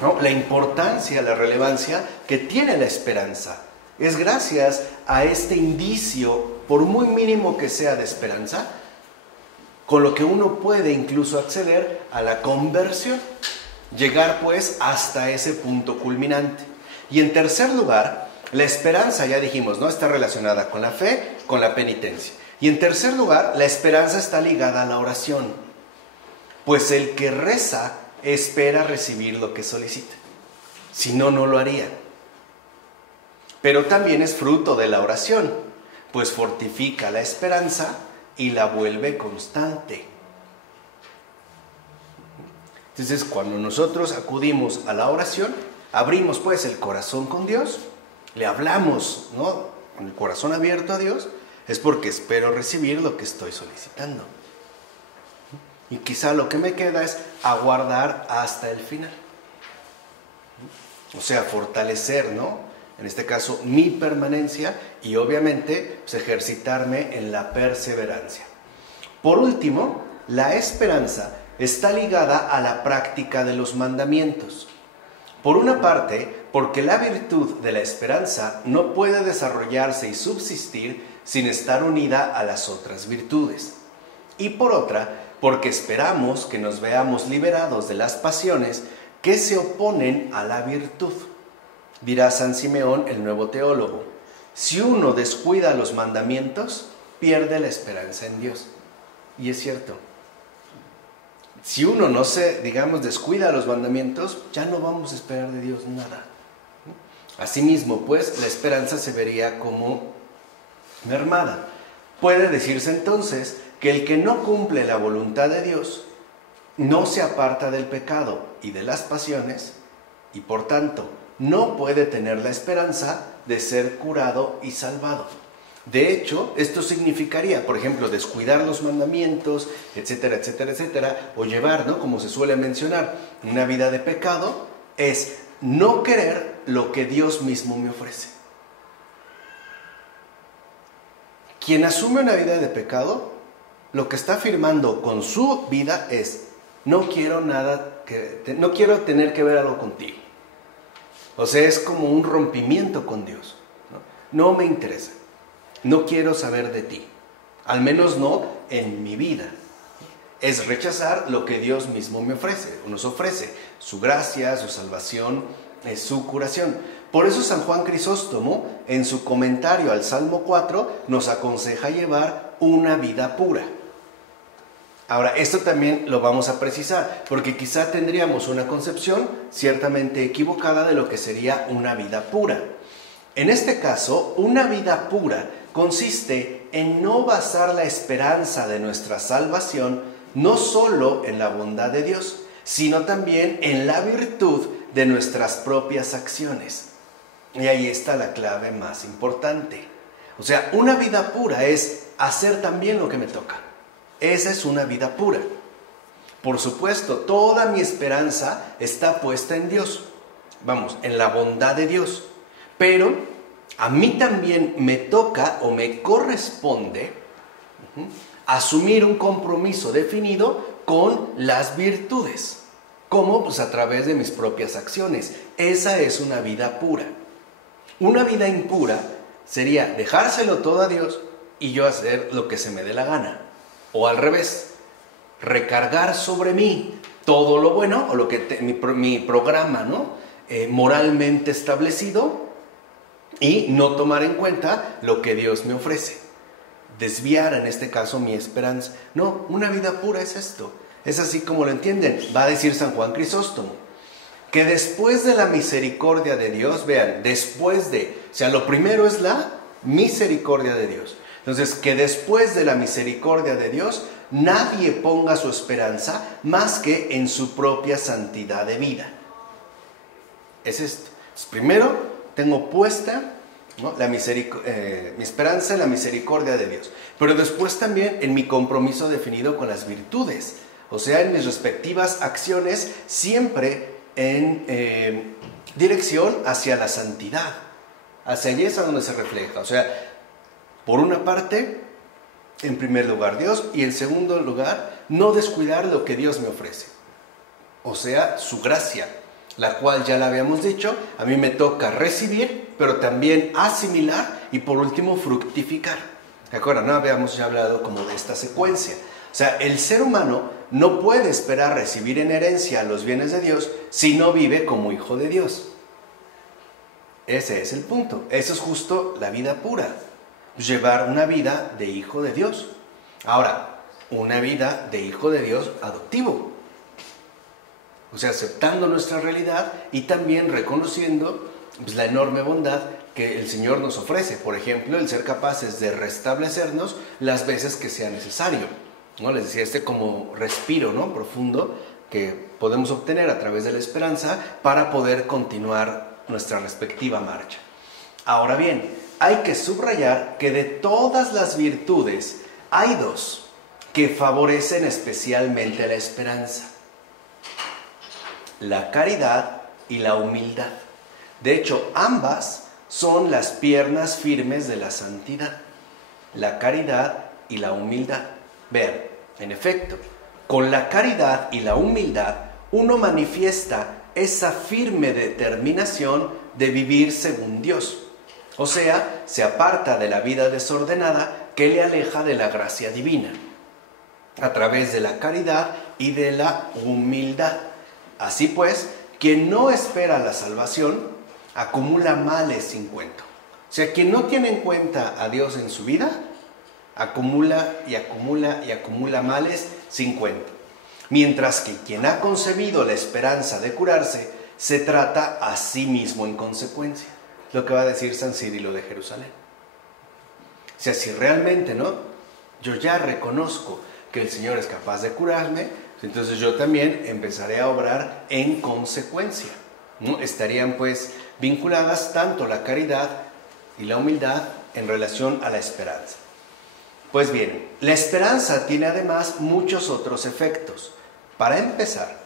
¿no?, la importancia, la relevancia que tiene la esperanza. Es gracias a este indicio, por muy mínimo que sea de esperanza, con lo que uno puede incluso acceder a la conversión, llegar pues hasta ese punto culminante. Y en tercer lugar, la esperanza, ya dijimos, ¿no?, está relacionada con la fe, con la penitencia. Y en tercer lugar, la esperanza está ligada a la oración, pues el que reza espera recibir lo que solicita, si no, no lo haría. Pero también es fruto de la oración, pues fortifica la esperanza y la vuelve constante. Entonces, cuando nosotros acudimos a la oración, abrimos pues el corazón con Dios, le hablamos, ¿no?, con el corazón abierto a Dios, es porque espero recibir lo que estoy solicitando. Y quizá lo que me queda es aguardar hasta el final. O sea, fortalecer, ¿no?, en este caso, mi permanencia y obviamente pues, ejercitarme en la perseverancia. Por último, la esperanza está ligada a la práctica de los mandamientos. Por una parte, porque la virtud de la esperanza no puede desarrollarse y subsistir sin estar unida a las otras virtudes. Y por otra, porque esperamos que nos veamos liberados de las pasiones que se oponen a la virtud. Dirá San Simeón, el nuevo teólogo: si uno descuida los mandamientos, pierde la esperanza en Dios. Y es cierto. Si uno no descuida los mandamientos, ya no vamos a esperar de Dios nada. Asimismo, pues, la esperanza se vería como mermada. Puede decirse entonces que el que no cumple la voluntad de Dios no se aparta del pecado y de las pasiones y, por tanto, no puede tener la esperanza de ser curado y salvado. De hecho, esto significaría, por ejemplo, descuidar los mandamientos, etcétera, etcétera, etcétera, o llevar, ¿no?, como se suele mencionar, una vida de pecado, es no querer lo que Dios mismo me ofrece. Quien asume una vida de pecado, lo que está afirmando con su vida es: no quiero tener que ver algo contigo. O sea, es como un rompimiento con Dios, ¿no? No me interesa. No quiero saber de ti. Al menos no en mi vida. Es rechazar lo que Dios mismo me ofrece, o nos ofrece. Su gracia, su salvación, su curación. Por eso San Juan Crisóstomo, en su comentario al Salmo 4, nos aconseja llevar una vida pura. Ahora, esto también lo vamos a precisar, porque quizá tendríamos una concepción ciertamente equivocada de lo que sería una vida pura. En este caso, una vida pura consiste en no basar la esperanza de nuestra salvación no solo en la bondad de Dios, sino también en la virtud de nuestras propias acciones. Y ahí está la clave más importante. O sea, una vida pura es hacer también lo que me toca. Esa es una vida pura. Por supuesto, toda mi esperanza está puesta en Dios. Vamos, en la bondad de Dios. Pero a mí también me toca o me corresponde asumir un compromiso definido con las virtudes. ¿Cómo? Pues a través de mis propias acciones. Esa es una vida pura. Una vida impura sería dejárselo todo a Dios y yo hacer lo que se me dé la gana. O al revés, recargar sobre mí todo lo bueno o lo que mi programa, ¿no? Moralmente establecido y no tomar en cuenta lo que Dios me ofrece. Desviar en este caso mi esperanza. No, una vida pura es esto. Es así como lo entienden. Va a decir San Juan Crisóstomo que después de la misericordia de Dios, vean, o sea, lo primero es la misericordia de Dios. Entonces, que después de la misericordia de Dios, nadie ponga su esperanza más que en su propia santidad de vida. Es esto. Entonces, primero, tengo puesta, ¿no?, mi esperanza en la misericordia de Dios. Pero después también en mi compromiso definido con las virtudes. O sea, en mis respectivas acciones, siempre en dirección hacia la santidad. Hacia allí es a donde se refleja. O sea, por una parte, en primer lugar Dios, y en segundo lugar, no descuidar lo que Dios me ofrece. O sea, su gracia, la cual ya la habíamos dicho, a mí me toca recibir, pero también asimilar y por último fructificar. ¿De acuerdo? No habíamos ya hablado como de esta secuencia. O sea, el ser humano no puede esperar recibir en herencia los bienes de Dios si no vive como hijo de Dios. Ese es el punto. Eso es justo la vida pura. Llevar una vida de hijo de Dios. Ahora, una vida de hijo de Dios adoptivo. O sea, aceptando nuestra realidad y también reconociendo pues, la enorme bondad que el Señor nos ofrece. Por ejemplo, el ser capaces de restablecernos las veces que sea necesario, ¿no? Les decía, como respiro, ¿no?, profundo que podemos obtener a través de la esperanza para poder continuar nuestra respectiva marcha. Ahora bien, hay que subrayar que de todas las virtudes hay dos que favorecen especialmente la esperanza: la caridad y la humildad. De hecho, ambas son las piernas firmes de la santidad, la caridad y la humildad. Vean, en efecto, con la caridad y la humildad uno manifiesta esa firme determinación de vivir según Dios. O sea, se aparta de la vida desordenada que le aleja de la gracia divina, a través de la caridad y de la humildad. Así pues, quien no espera la salvación, acumula males sin cuento. O sea, quien no tiene en cuenta a Dios en su vida, acumula y acumula y acumula males sin cuento. Mientras que quien ha concebido la esperanza de curarse, se trata a sí mismo en consecuencia. Lo que va a decir San Cirilo de Jerusalén. O sea, si realmente, ¿no?, yo ya reconozco que el Señor es capaz de curarme, entonces yo también empezaré a obrar en consecuencia, ¿no? Estarían pues vinculadas tanto la caridad y la humildad en relación a la esperanza. Pues bien, la esperanza tiene además muchos otros efectos. Para empezar,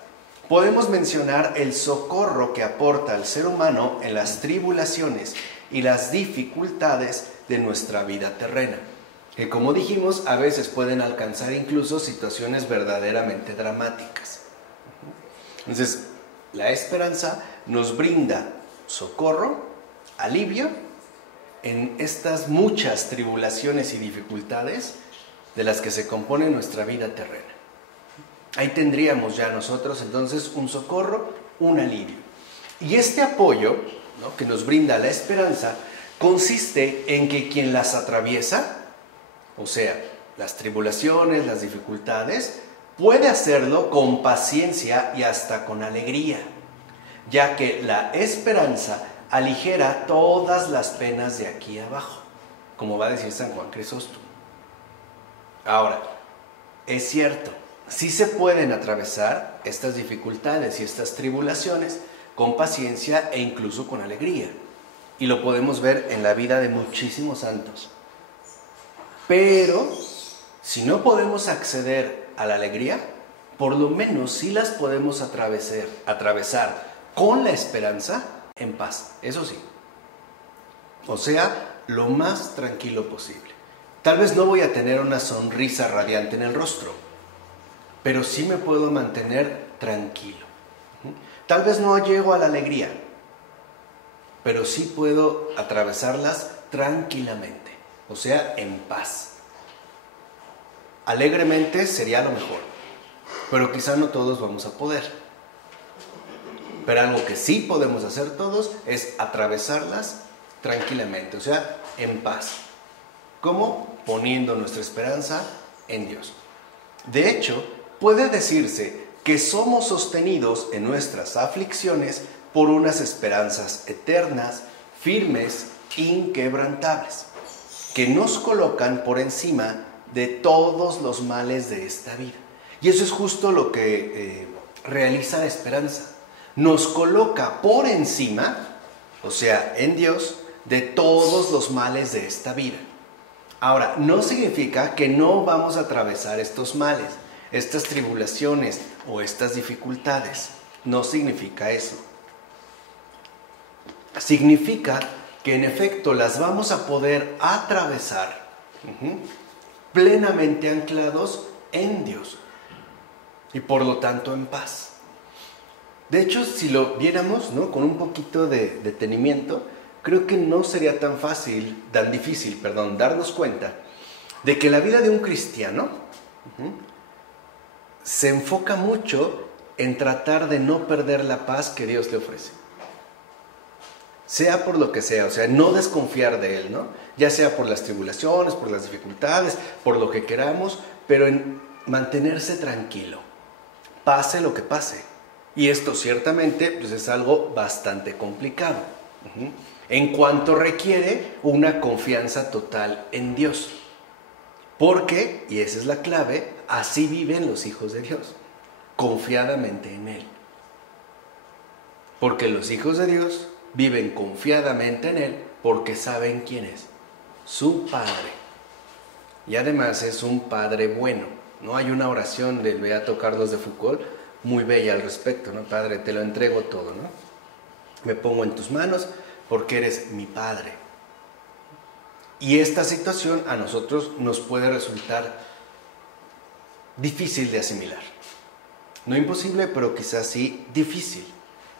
podemos mencionar el socorro que aporta al ser humano en las tribulaciones y las dificultades de nuestra vida terrena, que, como dijimos, a veces pueden alcanzar incluso situaciones verdaderamente dramáticas. Entonces, la esperanza nos brinda socorro, alivio en estas muchas tribulaciones y dificultades de las que se compone nuestra vida terrena. Ahí tendríamos ya nosotros entonces un socorro, un alivio. Y este apoyo, ¿no?, que nos brinda la esperanza consiste en que quien las atraviesa, o sea, las tribulaciones, las dificultades, puede hacerlo con paciencia y hasta con alegría, ya que la esperanza aligera todas las penas de aquí abajo, como va a decir San Juan Crisóstomo. Ahora, es cierto, sí se pueden atravesar estas dificultades y estas tribulaciones con paciencia e incluso con alegría. Y lo podemos ver en la vida de muchísimos santos. Pero, si no podemos acceder a la alegría, por lo menos sí las podemos atravesar con la esperanza en paz. Eso sí. O sea, lo más tranquilo posible. Tal vez no voy a tener una sonrisa radiante en el rostro, pero sí me puedo mantener tranquilo. Tal vez no llego a la alegría, pero sí puedo atravesarlas tranquilamente, o sea, en paz. Alegremente sería lo mejor, pero quizá no todos vamos a poder. Pero algo que sí podemos hacer todos es atravesarlas tranquilamente, o sea, en paz. ¿Cómo? Poniendo nuestra esperanza en Dios. De hecho, puede decirse que somos sostenidos en nuestras aflicciones por unas esperanzas eternas, firmes, inquebrantables, que nos colocan por encima de todos los males de esta vida. Y eso es justo lo que realiza la esperanza. Nos coloca por encima, o sea, en Dios, de todos los males de esta vida. Ahora, no significa que no vamos a atravesar estos males, estas tribulaciones o estas dificultades. No significa eso. Significa que en efecto las vamos a poder atravesar plenamente anclados en Dios y por lo tanto en paz. De hecho, si lo viéramos, ¿no?, con un poquito de detenimiento, creo que no sería tan difícil, darnos cuenta de que la vida de un cristiano se enfoca mucho en tratar de no perder la paz que Dios le ofrece. Sea por lo que sea, o sea, no desconfiar de Él, ¿no? Ya sea por las tribulaciones, por las dificultades, por lo que queramos, pero en mantenerse tranquilo, pase lo que pase. Y esto ciertamente pues, es algo bastante complicado, en cuanto requiere una confianza total en Dios. Porque, y esa es la clave, así viven los hijos de Dios, confiadamente en Él. Porque los hijos de Dios viven confiadamente en Él porque saben quién es, su Padre. Y además es un Padre bueno, ¿no? Hay una oración del beato Carlos de Foucauld muy bella al respecto, ¿no? Padre, te lo entrego todo, ¿no? Me pongo en tus manos porque eres mi Padre. Y esta situación a nosotros nos puede resultar difícil de asimilar. No imposible, pero quizás sí difícil.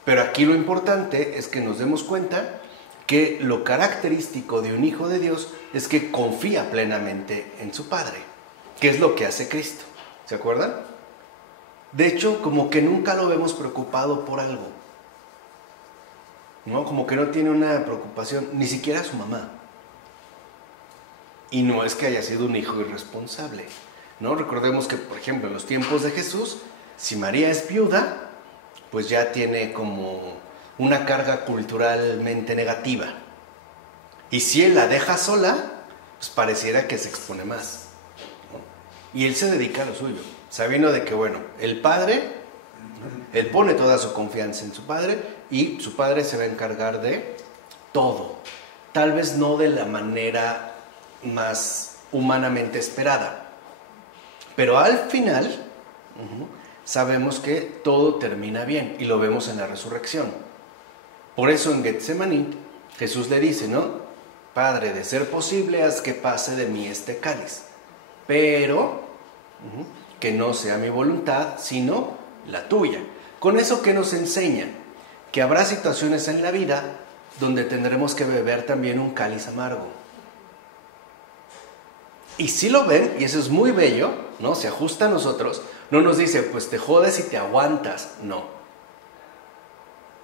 Pero aquí lo importante es que nos demos cuenta que lo característico de un hijo de Dios es que confía plenamente en su Padre, que es lo que hace Cristo. ¿Se acuerdan? De hecho, como que nunca lo vemos preocupado por algo, ¿no? Como que no tiene una preocupación, ni siquiera su mamá. Y no es que haya sido un hijo irresponsable, ¿no? Recordemos que, por ejemplo, en los tiempos de Jesús, si María es viuda, pues ya tiene como una carga culturalmente negativa. Y si él la deja sola, pues pareciera que se expone más, ¿no? Y él se dedica a lo suyo, sabiendo de que, bueno, el Padre, él pone toda su confianza en su Padre y su Padre se va a encargar de todo. Tal vez no de la manera más humanamente esperada, pero al final sabemos que todo termina bien y lo vemos en la resurrección. Por eso en Getsemaní Jesús le dice, ¿no? Padre, de ser posible, haz que pase de mí este cáliz, pero que no sea mi voluntad, sino la tuya. Con eso, ¿qué nos enseña? Que habrá situaciones en la vida donde tendremos que beber también un cáliz amargo. Y si lo ven, y eso es muy bello, ¿no? Se ajusta a nosotros, no nos dice, pues te jodes y te aguantas, no.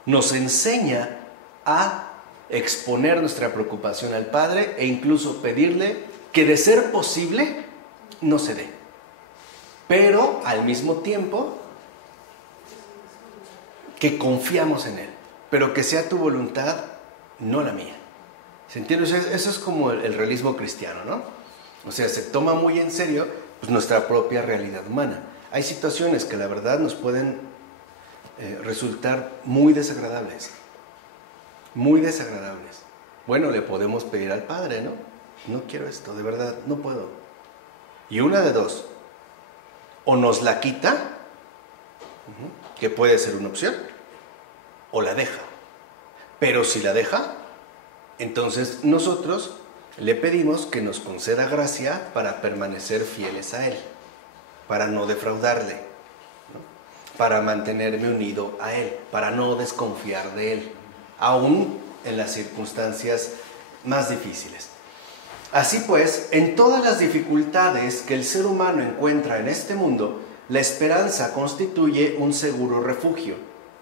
Nos enseña a exponer nuestra preocupación al Padre e incluso pedirle que de ser posible no se dé. Pero al mismo tiempo que confiamos en Él, pero que sea tu voluntad, no la mía. ¿Se entiende? Eso es como el realismo cristiano, ¿no? O sea, se toma muy en serio pues, nuestra propia realidad humana. Hay situaciones que la verdad nos pueden resultar muy desagradables. Muy desagradables. Bueno, le podemos pedir al Padre, ¿no? No quiero esto, de verdad, no puedo. Y una de dos. O nos la quita, que puede ser una opción, o la deja. Pero si la deja, entonces nosotros le pedimos que nos conceda gracia para permanecer fieles a Él, para no defraudarle, ¿no? Para mantenerme unido a Él, para no desconfiar de Él, aún en las circunstancias más difíciles. Así pues, en todas las dificultades que el ser humano encuentra en este mundo, la esperanza constituye un seguro refugio.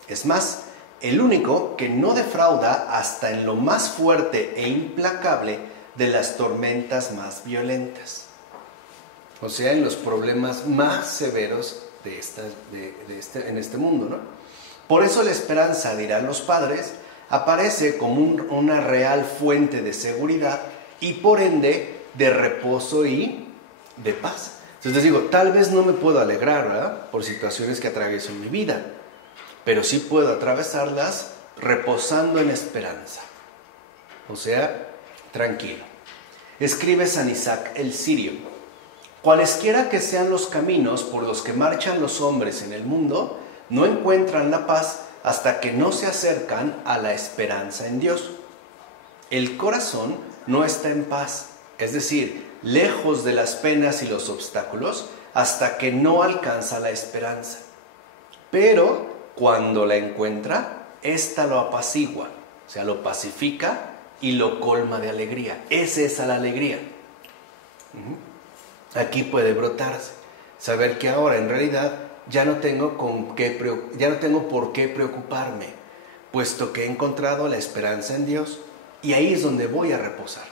Es más, el único que no defrauda hasta en lo más fuerte e implacable de las tormentas más violentas. O sea, en los problemas más severos en este mundo, ¿no? Por eso la esperanza, dirán los padres, aparece como una real fuente de seguridad y por ende de reposo y de paz. Entonces les digo, tal vez no me puedo alegrar, ¿verdad?, por situaciones que atravieso en mi vida, pero sí puedo atravesarlas reposando en esperanza. O sea, tranquilo. Escribe San Isaac el Sirio: cualesquiera que sean los caminos por los que marchan los hombres en el mundo, no encuentran la paz hasta que no se acercan a la esperanza en Dios. El corazón no está en paz, es decir, lejos de las penas y los obstáculos, hasta que no alcanza la esperanza. Pero cuando la encuentra, ésta lo apacigua, o sea, lo pacifica y lo colma de alegría. Es esa la alegría. Aquí puede brotarse, saber que ahora en realidad ya no tengo por qué preocuparme, puesto que he encontrado la esperanza en Dios y ahí es donde voy a reposar,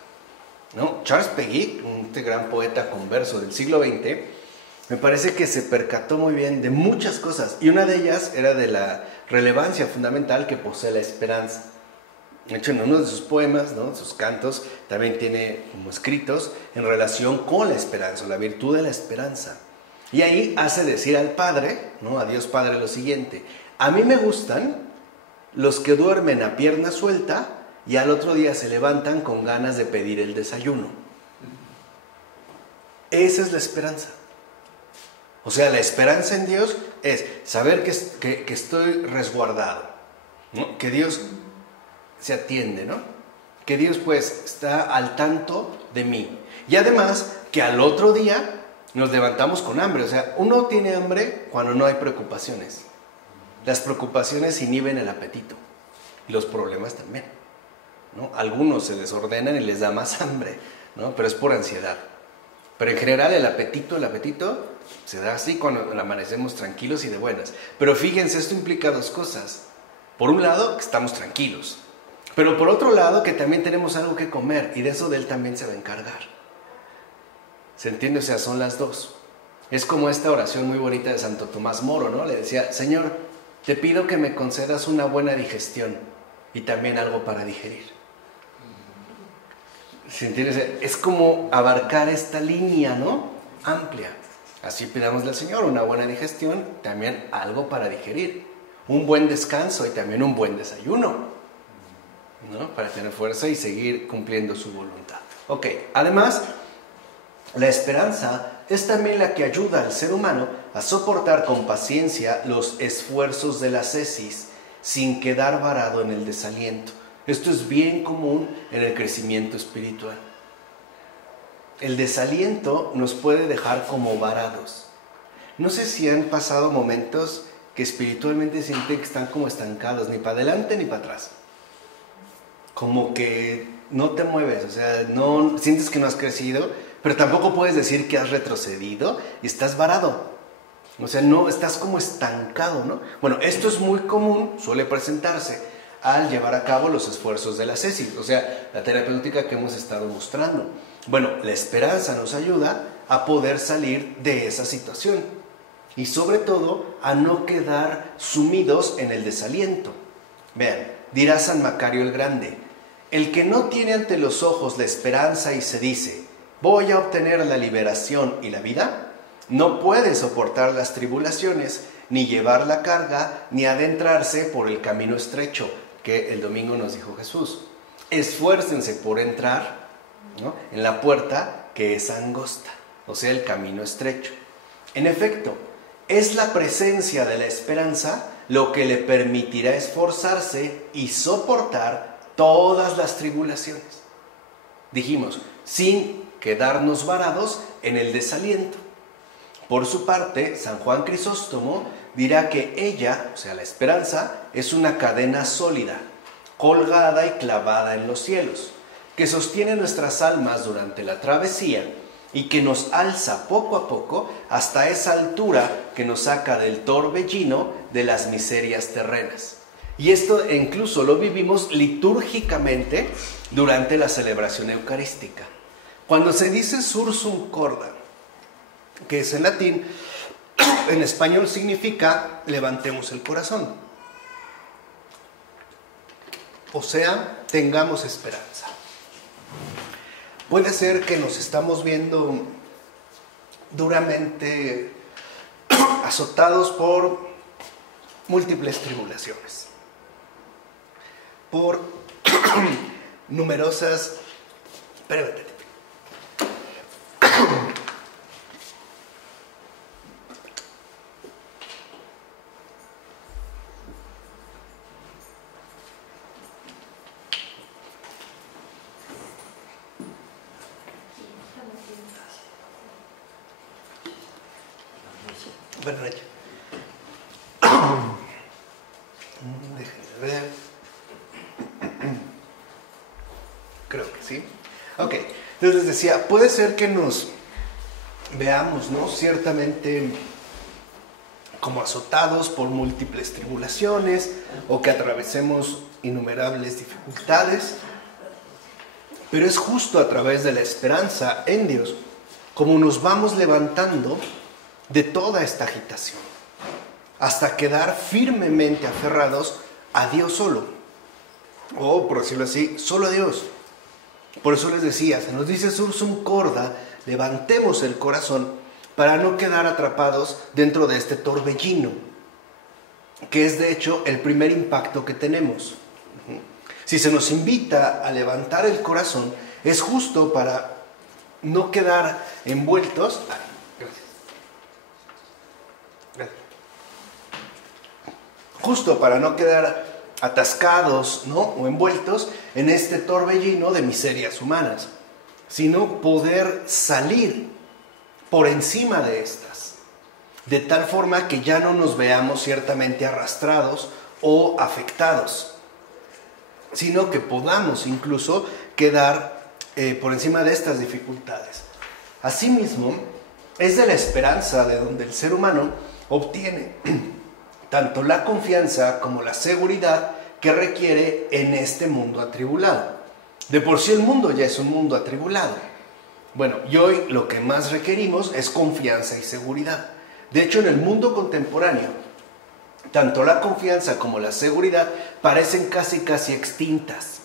¿no? Charles Péguy, este gran poeta converso del siglo XX, me parece que se percató muy bien de muchas cosas y una de ellas era de la relevancia fundamental que posee la esperanza. De hecho, en uno de sus poemas, ¿no?, sus cantos, también tiene como escritos en relación con la esperanza, la virtud de la esperanza. Y ahí hace decir al Padre, ¿no?, a Dios Padre, lo siguiente: a mí me gustan los que duermen a pierna suelta y al otro día se levantan con ganas de pedir el desayuno. Esa es la esperanza. O sea, la esperanza en Dios es saber que estoy resguardado, ¿no?, que Dios se atiende, ¿no?, que Dios pues está al tanto de mí. Y además que al otro día nos levantamos con hambre. O sea, uno tiene hambre cuando no hay preocupaciones. Las preocupaciones inhiben el apetito y los problemas también, ¿no? Algunos se desordenan y les da más hambre, ¿no?, pero es por ansiedad. Pero en general el apetito se da así cuando amanecemos tranquilos y de buenas. Pero fíjense, esto implica dos cosas. Por un lado, que estamos tranquilos, pero por otro lado, que también tenemos algo que comer y de eso de Él también se va a encargar. ¿Se entiende? O sea, son las dos. Es como esta oración muy bonita de Santo Tomás Moro, ¿no? Le decía: Señor, te pido que me concedas una buena digestión y también algo para digerir. ¿Se entiende? Es como abarcar esta línea, ¿no?, amplia. Así pidámosle al Señor una buena digestión, también algo para digerir, un buen descanso y también un buen desayuno, ¿no?, para tener fuerza y seguir cumpliendo su voluntad. Ok, además, la esperanza es también la que ayuda al ser humano a soportar con paciencia los esfuerzos de la ascesis sin quedar varado en el desaliento. Esto es bien común en el crecimiento espiritual. El desaliento nos puede dejar como varados. No sé si han pasado momentos que espiritualmente sienten que están como estancados, ni para adelante ni para atrás. Como que no te mueves, o sea, no sientes que no has crecido, pero tampoco puedes decir que has retrocedido y estás varado. O sea, no, estás como estancado, ¿no? Bueno, esto es muy común, suele presentarse al llevar a cabo los esfuerzos de la CESIS, o sea, la terapéutica que hemos estado mostrando. Bueno, la esperanza nos ayuda a poder salir de esa situación y sobre todo a no quedar sumidos en el desaliento. Vean, dirá San Macario el Grande, el que no tiene ante los ojos la esperanza y se dice, voy a obtener la liberación y la vida, no puede soportar las tribulaciones, ni llevar la carga, ni adentrarse por el camino estrecho, que el domingo nos dijo Jesús. Esfuércense por entrar, ¿no?, en la puerta que es angosta, o sea, el camino estrecho. En efecto, es la presencia de la esperanza lo que le permitirá esforzarse y soportar todas las tribulaciones. Dijimos, sin quedarnos varados en el desaliento. Por su parte, San Juan Crisóstomo dirá que ella, o sea, la esperanza, es una cadena sólida, colgada y clavada en los cielos, que sostiene nuestras almas durante la travesía y que nos alza poco a poco hasta esa altura que nos saca del torbellino de las miserias terrenas. Y esto incluso lo vivimos litúrgicamente durante la celebración eucarística. Cuando se dice sursum corda, que es en latín, en español significa levantemos el corazón. O sea, tengamos esperanza. Puede ser que nos estamos viendo duramente azotados por múltiples tribulaciones, por numerosas... Espérate. Bueno, déjenme ver. Creo que sí. Ok, entonces les decía, puede ser que nos veamos, ¿no?, ciertamente como azotados por múltiples tribulaciones o que atravesemos innumerables dificultades, pero es justo a través de la esperanza en Dios como nos vamos levantando de toda esta agitación, hasta quedar firmemente aferrados a Dios solo, o por decirlo así, solo a Dios. Por eso les decía, se nos dice sursum corda, levantemos el corazón para no quedar atrapados dentro de este torbellino, que es de hecho el primer impacto que tenemos. Si se nos invita a levantar el corazón, es justo para no quedar envueltos... Justo para no quedar atascados, ¿no?, o envueltos en este torbellino de miserias humanas, sino poder salir por encima de estas, de tal forma que ya no nos veamos ciertamente arrastrados o afectados, sino que podamos incluso quedar por encima de estas dificultades. Asimismo, es de la esperanza de donde el ser humano obtiene tanto la confianza como la seguridad que requiere en este mundo atribulado. De por sí el mundo ya es un mundo atribulado. Bueno, y hoy lo que más requerimos es confianza y seguridad. De hecho, en el mundo contemporáneo, tanto la confianza como la seguridad parecen casi extintas.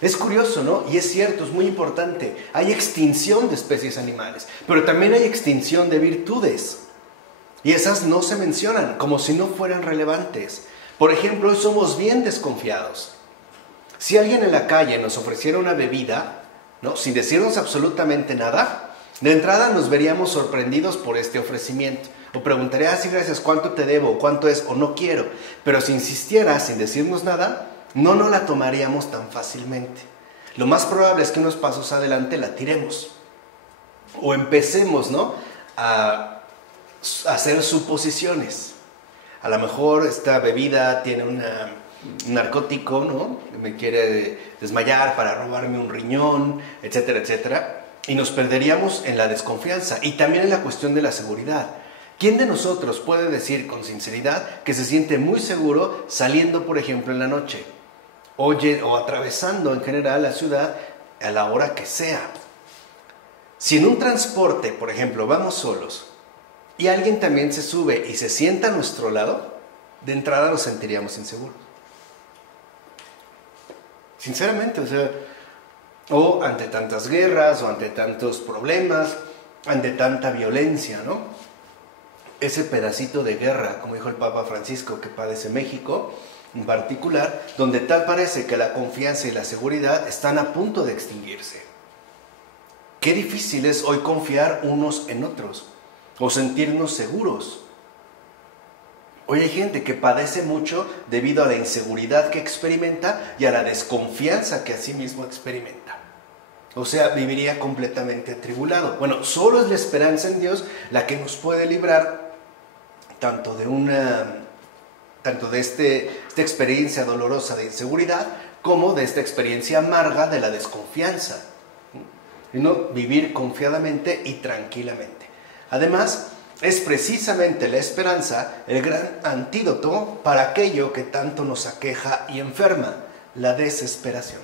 Es curioso, ¿no? Y es cierto, es muy importante. Hay extinción de especies animales, pero también hay extinción de virtudes. Y esas no se mencionan, como si no fueran relevantes. Por ejemplo, hoy somos bien desconfiados. Si alguien en la calle nos ofreciera una bebida, ¿no?, sin decirnos absolutamente nada, de entrada nos veríamos sorprendidos por este ofrecimiento. O preguntaría, sí, gracias, ¿cuánto te debo? ¿Cuánto es? O no quiero. Pero si insistiera sin decirnos nada, no nos la tomaríamos tan fácilmente. Lo más probable es que unos pasos adelante la tiremos. O empecemos, ¿no?, a hacer suposiciones. A lo mejor esta bebida tiene un narcótico, ¿no?, me quiere desmayar para robarme un riñón, etcétera, etcétera. Y nos perderíamos en la desconfianza y también en la cuestión de la seguridad. ¿Quién de nosotros puede decir con sinceridad que se siente muy seguro saliendo, por ejemplo, en la noche? O atravesando en general la ciudad a la hora que sea. Si en un transporte, por ejemplo, vamos solos y alguien también se sube y se sienta a nuestro lado, de entrada nos sentiríamos inseguros. Sinceramente, o ante tantas guerras, o ante tantos problemas, ante tanta violencia, ¿no? Ese pedacito de guerra, como dijo el Papa Francisco, que padece México, en particular, donde tal parece que la confianza y la seguridad están a punto de extinguirse. Qué difícil es hoy confiar unos en otros, o sentirnos seguros. Hoy hay gente que padece mucho debido a la inseguridad que experimenta y a la desconfianza que a sí mismo experimenta. O sea, viviría completamente atribulado. Bueno, solo es la esperanza en Dios la que nos puede librar tanto de esta experiencia dolorosa de inseguridad como de esta experiencia amarga de la desconfianza. Y no vivir confiadamente y tranquilamente. Además, es precisamente la esperanza el gran antídoto para aquello que tanto nos aqueja y enferma, la desesperación.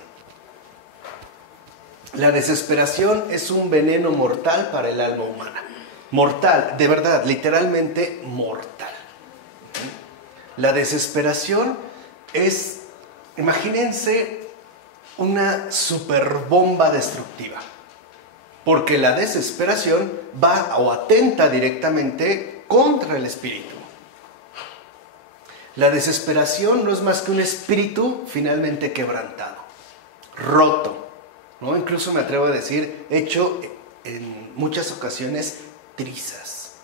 La desesperación es un veneno mortal para el alma humana. Mortal, de verdad, literalmente mortal. La desesperación es, imagínense, una superbomba destructiva. Porque la desesperación va o atenta directamente contra el espíritu. La desesperación no es más que un espíritu finalmente quebrantado, roto, ¿no? Incluso me atrevo a decir, hecho en muchas ocasiones trizas.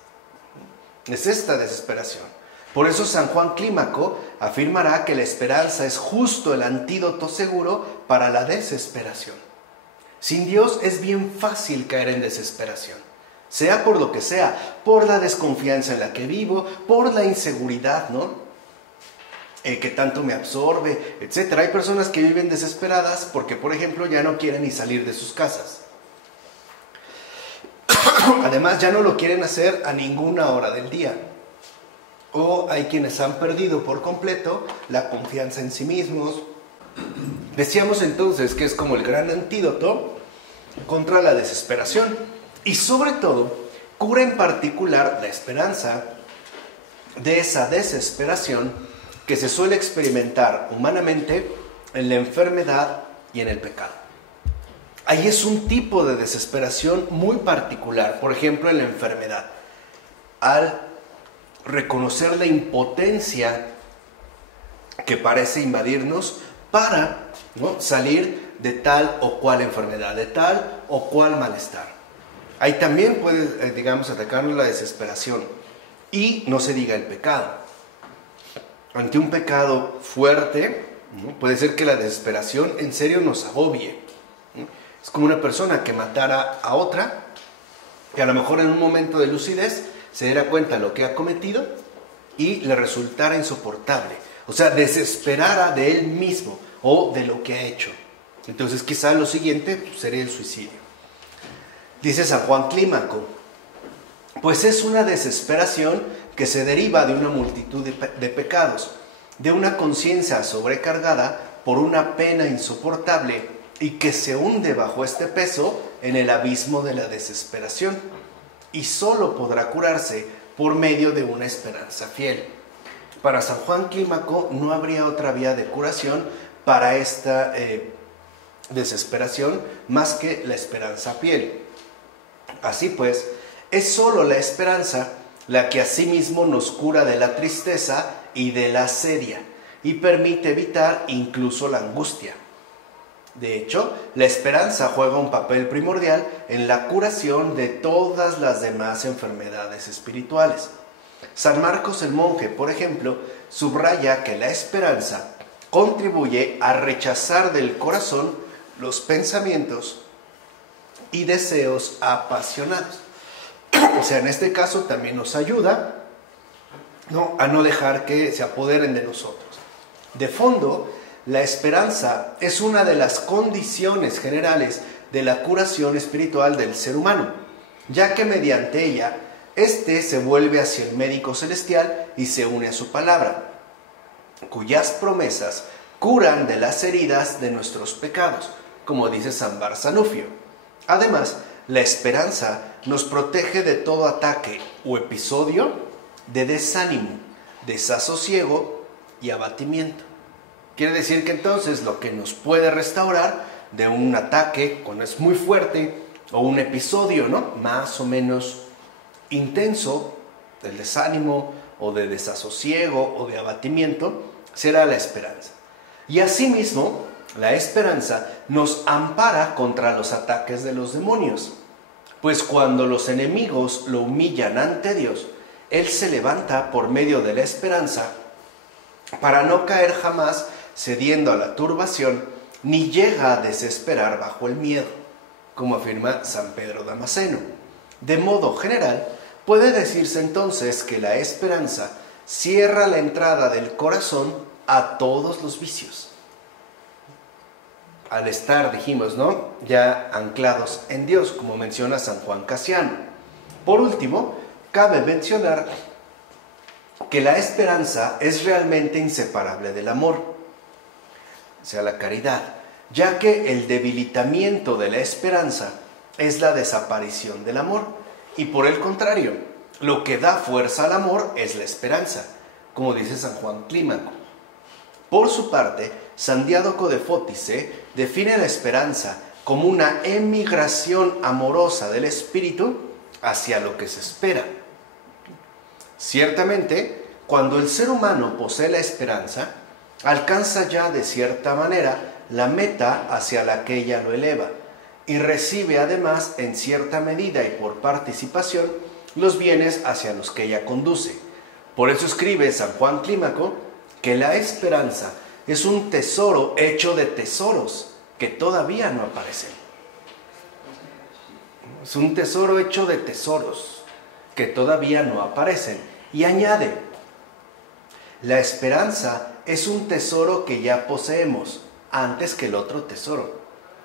Es esta desesperación. Por eso San Juan Clímaco afirmará que la esperanza es justo el antídoto seguro para la desesperación. Sin Dios es bien fácil caer en desesperación, sea por lo que sea, por la desconfianza en la que vivo, por la inseguridad, ¿no? Que tanto me absorbe, etc. Hay personas que viven desesperadas porque, por ejemplo, ya no quieren ni salir de sus casas. Además, ya no lo quieren hacer a ninguna hora del día. O hay quienes han perdido por completo la confianza en sí mismos. Decíamos entonces que es como el gran antídoto contra la desesperación y sobre todo cura en particular la esperanza de esa desesperación que se suele experimentar humanamente en la enfermedad y en el pecado. Ahí es un tipo de desesperación muy particular, por ejemplo en la enfermedad, al reconocer la impotencia que parece invadirnos para, ¿no?, salir de tal o cual enfermedad, de tal o cual malestar. Ahí también puede, atacarnos la desesperación. Y no se diga el pecado. Ante un pecado fuerte, ¿no?, puede ser que la desesperación en serio nos agobie, ¿no? Es como una persona que matara a otra, que a lo mejor en un momento de lucidez se diera cuenta de lo que ha cometido y le resultara insoportable. O sea, desesperara de él mismo o de lo que ha hecho. Entonces quizá lo siguiente sería el suicidio. Dice San Juan Clímaco, pues es una desesperación que se deriva de una multitud de pecados, de una conciencia sobrecargada por una pena insoportable y que se hunde bajo este peso en el abismo de la desesperación y solo podrá curarse por medio de una esperanza fiel. Para San Juan Clímaco no habría otra vía de curación para esta desesperación más que la esperanza fiel. Así pues, es solo la esperanza la que asimismo nos cura de la tristeza y de la sedia y permite evitar incluso la angustia. De hecho, la esperanza juega un papel primordial en la curación de todas las demás enfermedades espirituales. San Marcos el monje, por ejemplo, subraya que la esperanza contribuye a rechazar del corazón los pensamientos y deseos apasionados. O sea, en este caso también nos ayuda, ¿no?, a no dejar que se apoderen de nosotros. De fondo, la esperanza es una de las condiciones generales de la curación espiritual del ser humano, ya que mediante ella Este se vuelve hacia el médico celestial y se une a su palabra, cuyas promesas curan de las heridas de nuestros pecados, como dice San Barsanufio. Además, la esperanza nos protege de todo ataque o episodio de desánimo, desasosiego y abatimiento. Quiere decir que entonces lo que nos puede restaurar de un ataque cuando es muy fuerte o un episodio, ¿no?, más o menos intenso, del desánimo o de desasosiego o de abatimiento, será la esperanza. Y asimismo, la esperanza nos ampara contra los ataques de los demonios, pues cuando los enemigos lo humillan ante Dios, Él se levanta por medio de la esperanza para no caer jamás cediendo a la turbación, ni llega a desesperar bajo el miedo, como afirma San Pedro Damasceno. De modo general, puede decirse entonces que la esperanza cierra la entrada del corazón a todos los vicios. Al estar, dijimos, ¿no?, ya anclados en Dios, como menciona San Juan Casiano. Por último, cabe mencionar que la esperanza es realmente inseparable del amor, o sea, la caridad, ya que el debilitamiento de la esperanza es la desaparición del amor, y por el contrario, lo que da fuerza al amor es la esperanza, como dice San Juan Clímaco. Por su parte, San Diádoco de Fótice define la esperanza como una emigración amorosa del espíritu hacia lo que se espera. Ciertamente, cuando el ser humano posee la esperanza, alcanza ya de cierta manera la meta hacia la que ella lo eleva y recibe además en cierta medida y por participación los bienes hacia los que ella conduce. Por eso escribe San Juan Clímaco que la esperanza es un tesoro hecho de tesoros que todavía no aparecen. Es un tesoro hecho de tesoros que todavía no aparecen. Y añade, la esperanza es un tesoro que ya poseemos antes que el otro tesoro.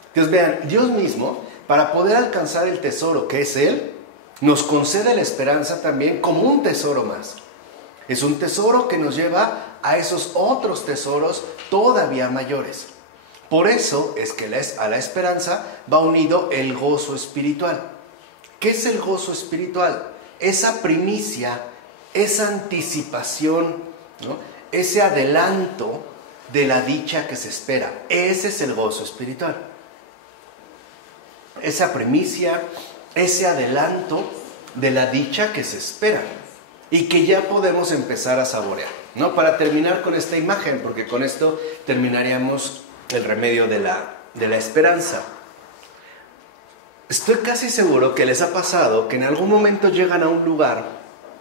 Entonces vean, Dios mismo, para poder alcanzar el tesoro que es Él, nos concede la esperanza también como un tesoro más. Es un tesoro que nos lleva a esos otros tesoros todavía mayores. Por eso es que a la esperanza va unido el gozo espiritual. ¿Qué es el gozo espiritual? Esa primicia, esa anticipación, ¿no?, ese adelanto de la dicha que se espera. Ese es el gozo espiritual. Esa primicia, ese adelanto de la dicha que se espera y que ya podemos empezar a saborear, ¿no? Para terminar con esta imagen, porque con esto terminaríamos el remedio de la esperanza. Estoy casi seguro que les ha pasado que en algún momento llegan a un lugar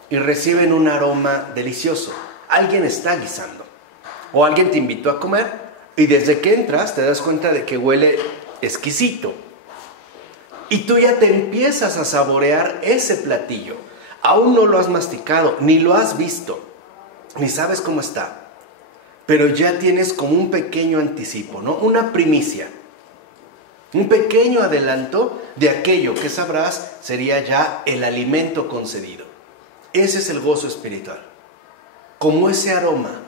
y reciben un aroma delicioso. Alguien está guisando o alguien te invitó a comer y desde que entras te das cuenta de que huele exquisito. Y tú ya te empiezas a saborear ese platillo. Aún no lo has masticado, ni lo has visto, ni sabes cómo está. Pero ya tienes como un pequeño anticipo, ¿no? Una primicia. Un pequeño adelanto de aquello que sabrás sería ya el alimento concedido. Ese es el gozo espiritual. Como ese aroma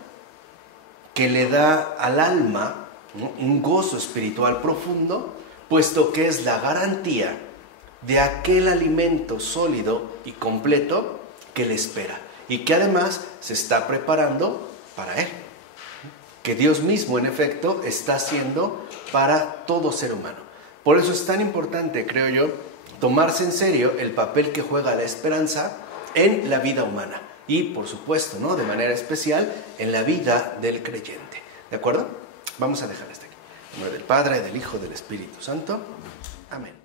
que le da al alma, ¿no?, un gozo espiritual profundo, puesto que es la garantía de aquel alimento sólido y completo que le espera y que además se está preparando para él, que Dios mismo en efecto está haciendo para todo ser humano. Por eso es tan importante, creo yo, tomarse en serio el papel que juega la esperanza en la vida humana y, por supuesto, ¿no?, de manera especial en la vida del creyente. ¿De acuerdo? Vamos a dejar hasta aquí. En nombre del Padre, del Hijo, del Espíritu Santo. Amén.